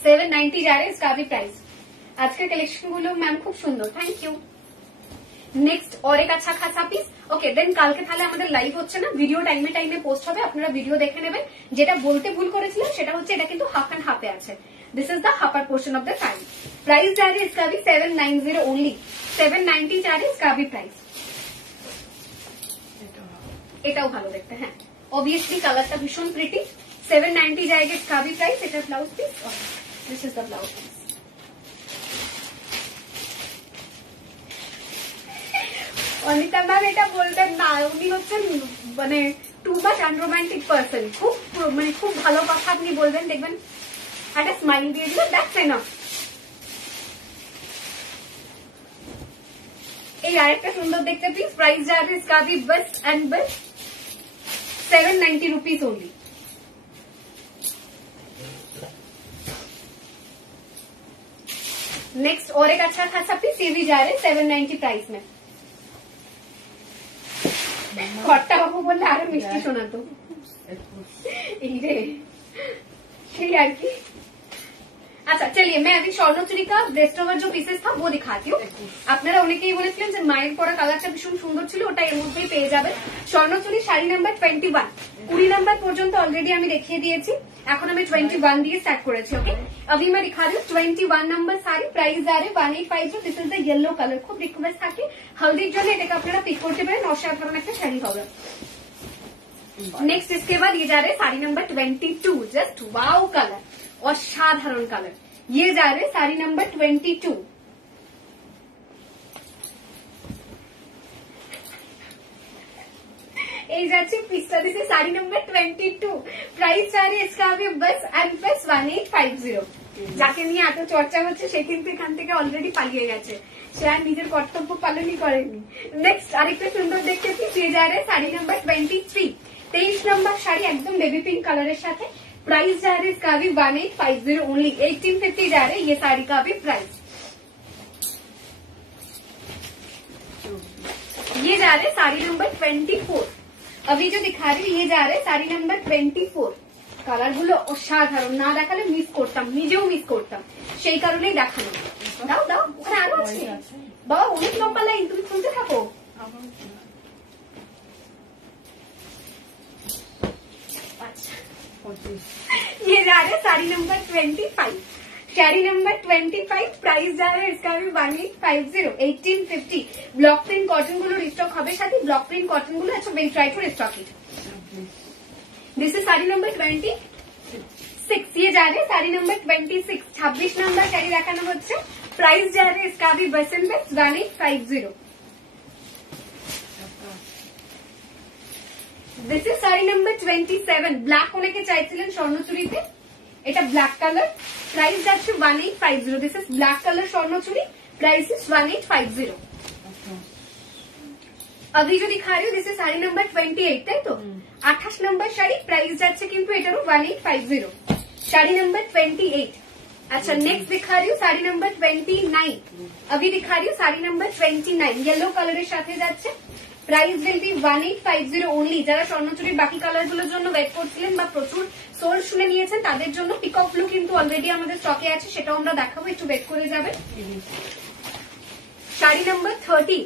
790 जा रहे इसका भी प्राइस। आज के कलेक्शन गुलो मैम खूब सुंदर, थैंक यू। नेक्स्ट और एक अच्छा खासा পিস, ওকে। দেন কালকে তাহলে আমাদের লাইভ হচ্ছে না, ভিডিও টাইমে টাইমে পোস্ট হবে, আপনারা ভিডিও দেখে নেবেন। যেটা বলতে ভুল করেছিলাম সেটা হচ্ছে এটা কিন্তু হাফ এন্ড হাফে আছে। This is the halfer portion of the sari. Price जा रही है इसका भी 790 ओनली, 790 जा रही है इसका भी प्राइस। এটাও ভালো দেখতে, হ্যাঁ অবভিয়াসলি কালারটা ভীষণ প্রিটি। 790 जाएगा इसका भी प्राइस। এটা blouse piece, this is the blouse piece. Anita ma'am এটা বলবেন না, উনি হচ্ছেন মানে টু মাচ আনরোম্যান্টিক পার্সন, খুব মানে খুব ভালো কথা আপনি বলবেন, দেখবেন একটা স্মাইল দিয়ে দিল, দ্যাটস এনাফ। এই আরেকটা সুন্দর দেখতে প্লিজ। प्राइस जा रही है इसका भी बस एंड बस 790 रुपीज ओनली। नेक्स्ट और एक अच्छा खासा पीस, ये भी जा रहे 790 प्राइस में। খট্টা বাবু বললে আরো মিষ্টি শোনাতো, এই রে সেই আর কি। আচ্ছা চলিয়ে मैं अभी স্বর্ণচুরি का रेस्ट ओवर जो पीसेस था वो दिखाती हूँ। আপনারা অনেকেই বলেছিলেন যে মায়ের পরা কালারটা ভীষণ সুন্দর ছিল, ওটা এর মধ্যেই পেয়ে যাবেন। স্বর্ণচুরি শাড়ি নাম্বার 21, 20 নাম্বার পর্যন্ত অলরেডি আমি দেখিয়ে দিয়েছি, এখন আমি 21 দিয়ে স্টার্ট করেছি, ওকে। अभी मैं दिखा रही हूँ 21 नंबर साड़ी। प्राइस जा रहे 1850। This is the yellow colour, খুব রিকোয়েস্ট থাকে হলদির জন্য এটাকে আপনারা পিক করতে পারেন, অসাধারণ একটা শাড়ি হবে। नेक्स्ट इसके बाद ये जा रहे sari number 22, just wow colour, অসাধারণ কালার। ये जा रहे साड़ी नंबर 22। এই যাচ্ছে পিসটা, দিছে শাড়ি নাম্বার 22। প্রাইস जा रहे इसका भी बस एंड बस 1850। যাকে নিয়ে এত চর্চা হচ্ছে সে কিন্তু এখান থেকে অলরেডি পালিয়ে গেছে, সে আর নিজের কর্তব্য পালনই করেনি। নেক্সট আরেকটা সুন্দর দেখতে পিস, ये जा रहे শাড়ি নাম্বার 23, 23 নম্বর শাড়ি, একদম বেবি পিঙ্ক কালারের সাথে। प्राइस जा रहे इसका भी 1850 ओनली, 1850 जा रहे ये साड़ी का भी प्राइस। ये जा रहे साड़ी नंबर 24। अभी जो दिखा रही ये जा रहे साड़ी नंबर 24। কালার গুলো অসাধারণ, না দেখালে মিস করতাম, নিজেও মিস করতাম, সেই কারণেই দেখানো। দাও দাও, ওখানে আরো আছে বাবা, অনেক লম্বা লাইন, তুমি খুলতে থাকো। ये जा रहे sari number 25। Sari number 25 price जा रहा है इसका भी 1850 1850 ब्लॉक प्रिंट कॉटन गुलो रिस्टॉक হবে সাথে ব্লক প্রিন্ট কটন গুলো আচ্ছা very try to restock it this is sari number 26 ये जा रहे हैं साड़ी नंबर 26 26 नंबर শাড়ি দেখানো হচ্ছে प्राइस जा रहा है इसका भी best and best 1850 this is sari number 27 black অনেকে চাইছিলেন স্বর্ণচুরিতে এটা ব্ল্যাক কালার प्राइस যাচ্ছে 1850 this is black colour Swarnachuri price is 1850 अभी जो दिखा रही हूँ दिस इज साड़ी नंबर 28 তাই তো 28 नंबर শাড়ি प्राइस যাচ্ছে কিন্তু এটারও 1850 শাড়ি नंबर 28 अच्छा नेक्स्ट दिखा रही हूँ साड़ी नंबर 29 अभी दिखा रही हूँ साड़ी नंबर 29 येलो कलर সাথে যাচ্ছে प्राइस विल बी 1850 ओनली যারা স্বর্ণচুরির বাকি কালার গুলোর জন্য ওয়েট করছিলেন বা প্রচুর সোল শুনে নিয়েছেন তাদের জন্য পিকক ব্লু কিন্তু অলরেডি আমাদের স্টকে আছে সেটাও আমরা দেখাবো একটু ওয়েট করে যাবেন sari number 30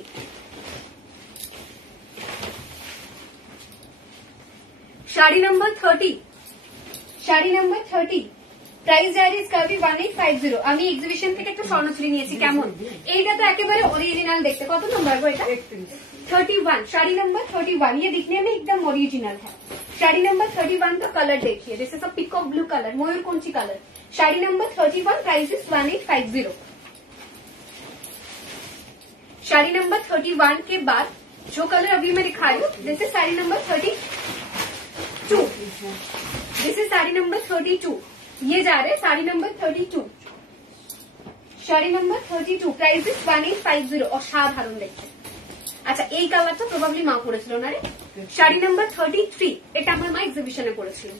sari number 30 sari number 30 price जा रही है इसका भी 1850 আমি এক্সিবিশন থেকে একটা স্বর্ণচুরি নিয়েছি কেমন এইটা তো একেবারে অরিজিনাল দেখতে কত নম্বর গো এটা 31 শাড়ি नंबर 31 ये दिखने में एकदम ओरिजिनल है शाड़ी नंबर 31 का कलर देखिए this is a peacock blue colour मयूरकंठी colour sari number 31 price is 1850 sari number 31 के बाद जो कलर अभी मैं दिखा रही हूँ this is sari number 32 this is sari number 32 ये जा रहे sari number 32 sari number 32 price is 1850 অসাধারণ দেখতে আচ্ছা এই কালারটা প্রবাবলি মা পরেছিল না রে শাড়ি নাম্বার 33 এটা আমার মা এক্সিবিশনে পরেছিল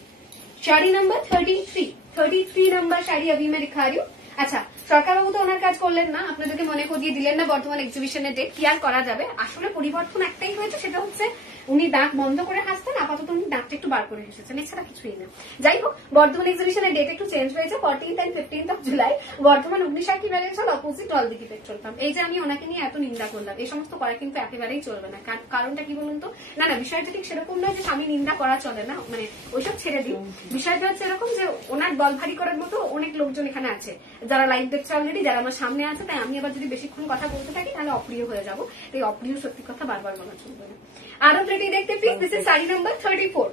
শাড়ি নাম্বার 33 নাম্বার শাড়ি अभी मैं दिखा रही हूँ আচ্ছা সরকারবাবু তো ওনার কাজ করলেন না আপনাদেরকে মনে করিয়ে দিলেন না বর্তমান এক্সিবিশনের ডেট কি আর করা যাবে আসলে পরিবর্তন একটাই হয়েছে সেটা হচ্ছে উনি দাঁত বন্ধ করে হাসতেন আপাতত উনি দাঁতটা একটু বার করে এসেছেন এছাড়া কিছুই না যাই হোক বর্ধমান এক্সিবিশনের ডেট একটু চেঞ্জ হয়েছে 14th and 15th of July Bardhaman Agnisakshi marriage hall opposite Haldighi petrol pump এই যে আমি ওনাকে নিয়ে এত নিন্দা করলাম এই সমস্ত করা কিন্তু একেবারেই চলবে না কারণটা কি বলুন তো না না বিষয়টা ঠিক সেরকম নয় যে স্বামী নিন্দা করা চলে না মানে ওইসব ছেড়ে দিই বিষয়টা হচ্ছে এরকম যে ওনার দল ভারী করার মতো অনেক লোকজন এখানে আছে যারা লাইভ দেখছে অলরেডি যারা আমার সামনে আছে তাই আমি আবার যদি বেশিক্ষণ কথা বলতে থাকি তাহলে অপ্রিয় হয়ে যাবো এই অপ্রিয় সত্যি কথা বারবার বলা চলবে না আরো প্লেটি দেখতে please this is sari number 34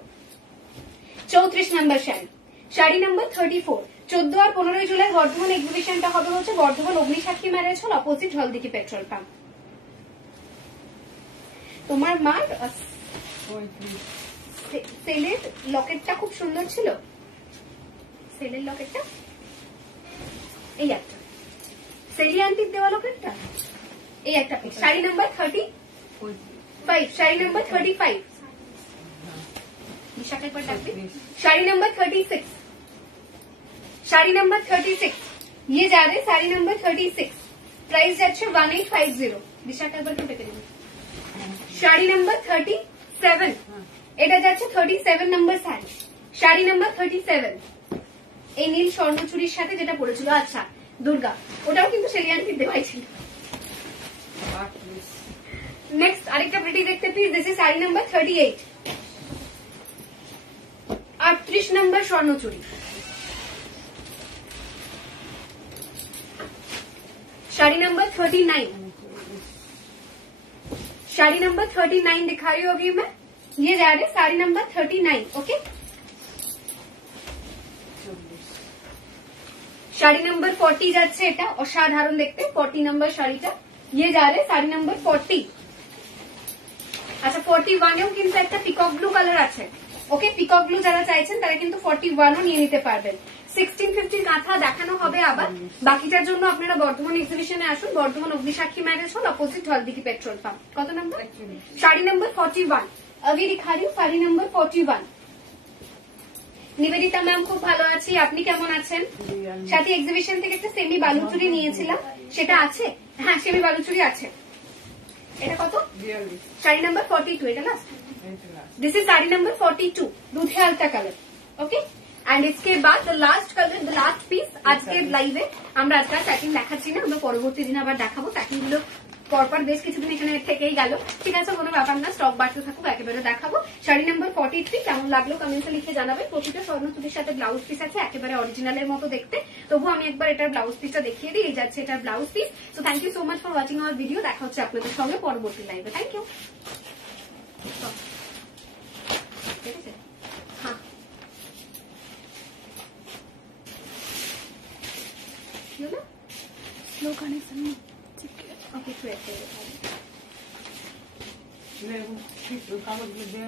34 number sari sari number 34 14 আর 15 জুলাই বর্ধমান এক্সিবিশনটা হবে হচ্ছে Bardhaman Agnisakshi marriage hall opposite Haldighi petrol pump তোমার মার সেলের লকেটটা খুব সুন্দর ছিল সেলের লকেটটা এই একটা সেলি আন্টির দেওয়া লকেটটা এই একটা শাড়ি নাম্বার 35 শাড়ি नंबर 35 विशाखा पर डालते शाड़ी नंबर 36 शाड़ी नंबर 36 ये जा रहे साड़ी नंबर 36 प्राइस যাচ্ছে 1850 विशाखा पर কেটে দিন শাড়ি नंबर 37 এটা যাচ্ছে 37 নাম্বার শাড়ি শাড়ি नंबर 37 এই নীল স্বর্ণচুরির সাথে যেটা পড়েছিল আচ্ছা দুর্গা ওটাও কিন্তু সেলিয়ানকে দেওয়াই ছিল नेक्स्ट आरेकटा प्रिटी देखते please this is sari number 38 38 number Swarnachuri sari number 39 sari number 39 दिखा रही हूँ अभी मैं ये जा रहे sari number 39 okay sari number 40 যাচ্ছে এটা অসাধারণ দেখতে 40 नंबर শাড়িটা ये जा रहे साड़ी नंबर 40 আচ্ছা 41 এও কিন্তু একটা পিকক ব্লু কালার আছে ওকে পিকক ব্লু যারা চাইছেন তারা কিন্তু 41 ও নিয়ে নিতে পারবেন 1650 কাঁথা দেখানো হবে আবার বাকিটার জন্য আপনারা বর্ধমান এক্সিবিশনে আসুন Bardhaman Agnisakshi marriage hall opposite Haldighi petrol pump কত নম্বর শাড়ি नंबर 41 अभी दिखा रही हूँ শাড়ি नंबर 41 নিবেদিতা ম্যাম খুব ভালো আছি আপনি কেমন আছেন সাথে এক্সিবিশন থেকে একটা সেমি বালুচুরি নিয়েছিলাম সেটা আছে হ্যাঁ সেমি বালুচুরি আছে এটা কত শাড়ি नंबर 42 এটা last this is sari number 42 दूधे आलता कलर ओके एंड इसके बाद the last colour the last piece আজকে লাইভে আমরা আজকে প্যাকিং দেখাচ্ছি না আমরা পরবর্তী দিন আবার দেখাবো প্যাকিং গুলো পরপর বেশ কিছুদিন এখানে থেকেই গেল। ঠিক আছে, কোনো ব্যাপার না, স্টক বাড়তে থাকুক, একেবারে দেখাবো। শাড়ি নাম্বার 43 কেমন লাগলো কমেন্টে লিখে জানাবেন। প্রতিটা স্বর্ণচুরির সাথে ব্লাউজ পিস আছে, একেবারে অরিজিনালের মতো দেখতে। তবু আমি একবার এটার ব্লাউজ পিসটা দেখিয়ে দিই। এই যাচ্ছে এটার ব্লাউজ পিস। তো thank you so much for watching our video. দেখা হচ্ছে আপনাদের সঙ্গে পরবর্তী লাইভে। Thank you. ঠিক আছে, হ্যাঁ स्लो खाने से ওকে, একটু wait করবে। কাগজ দিয়ে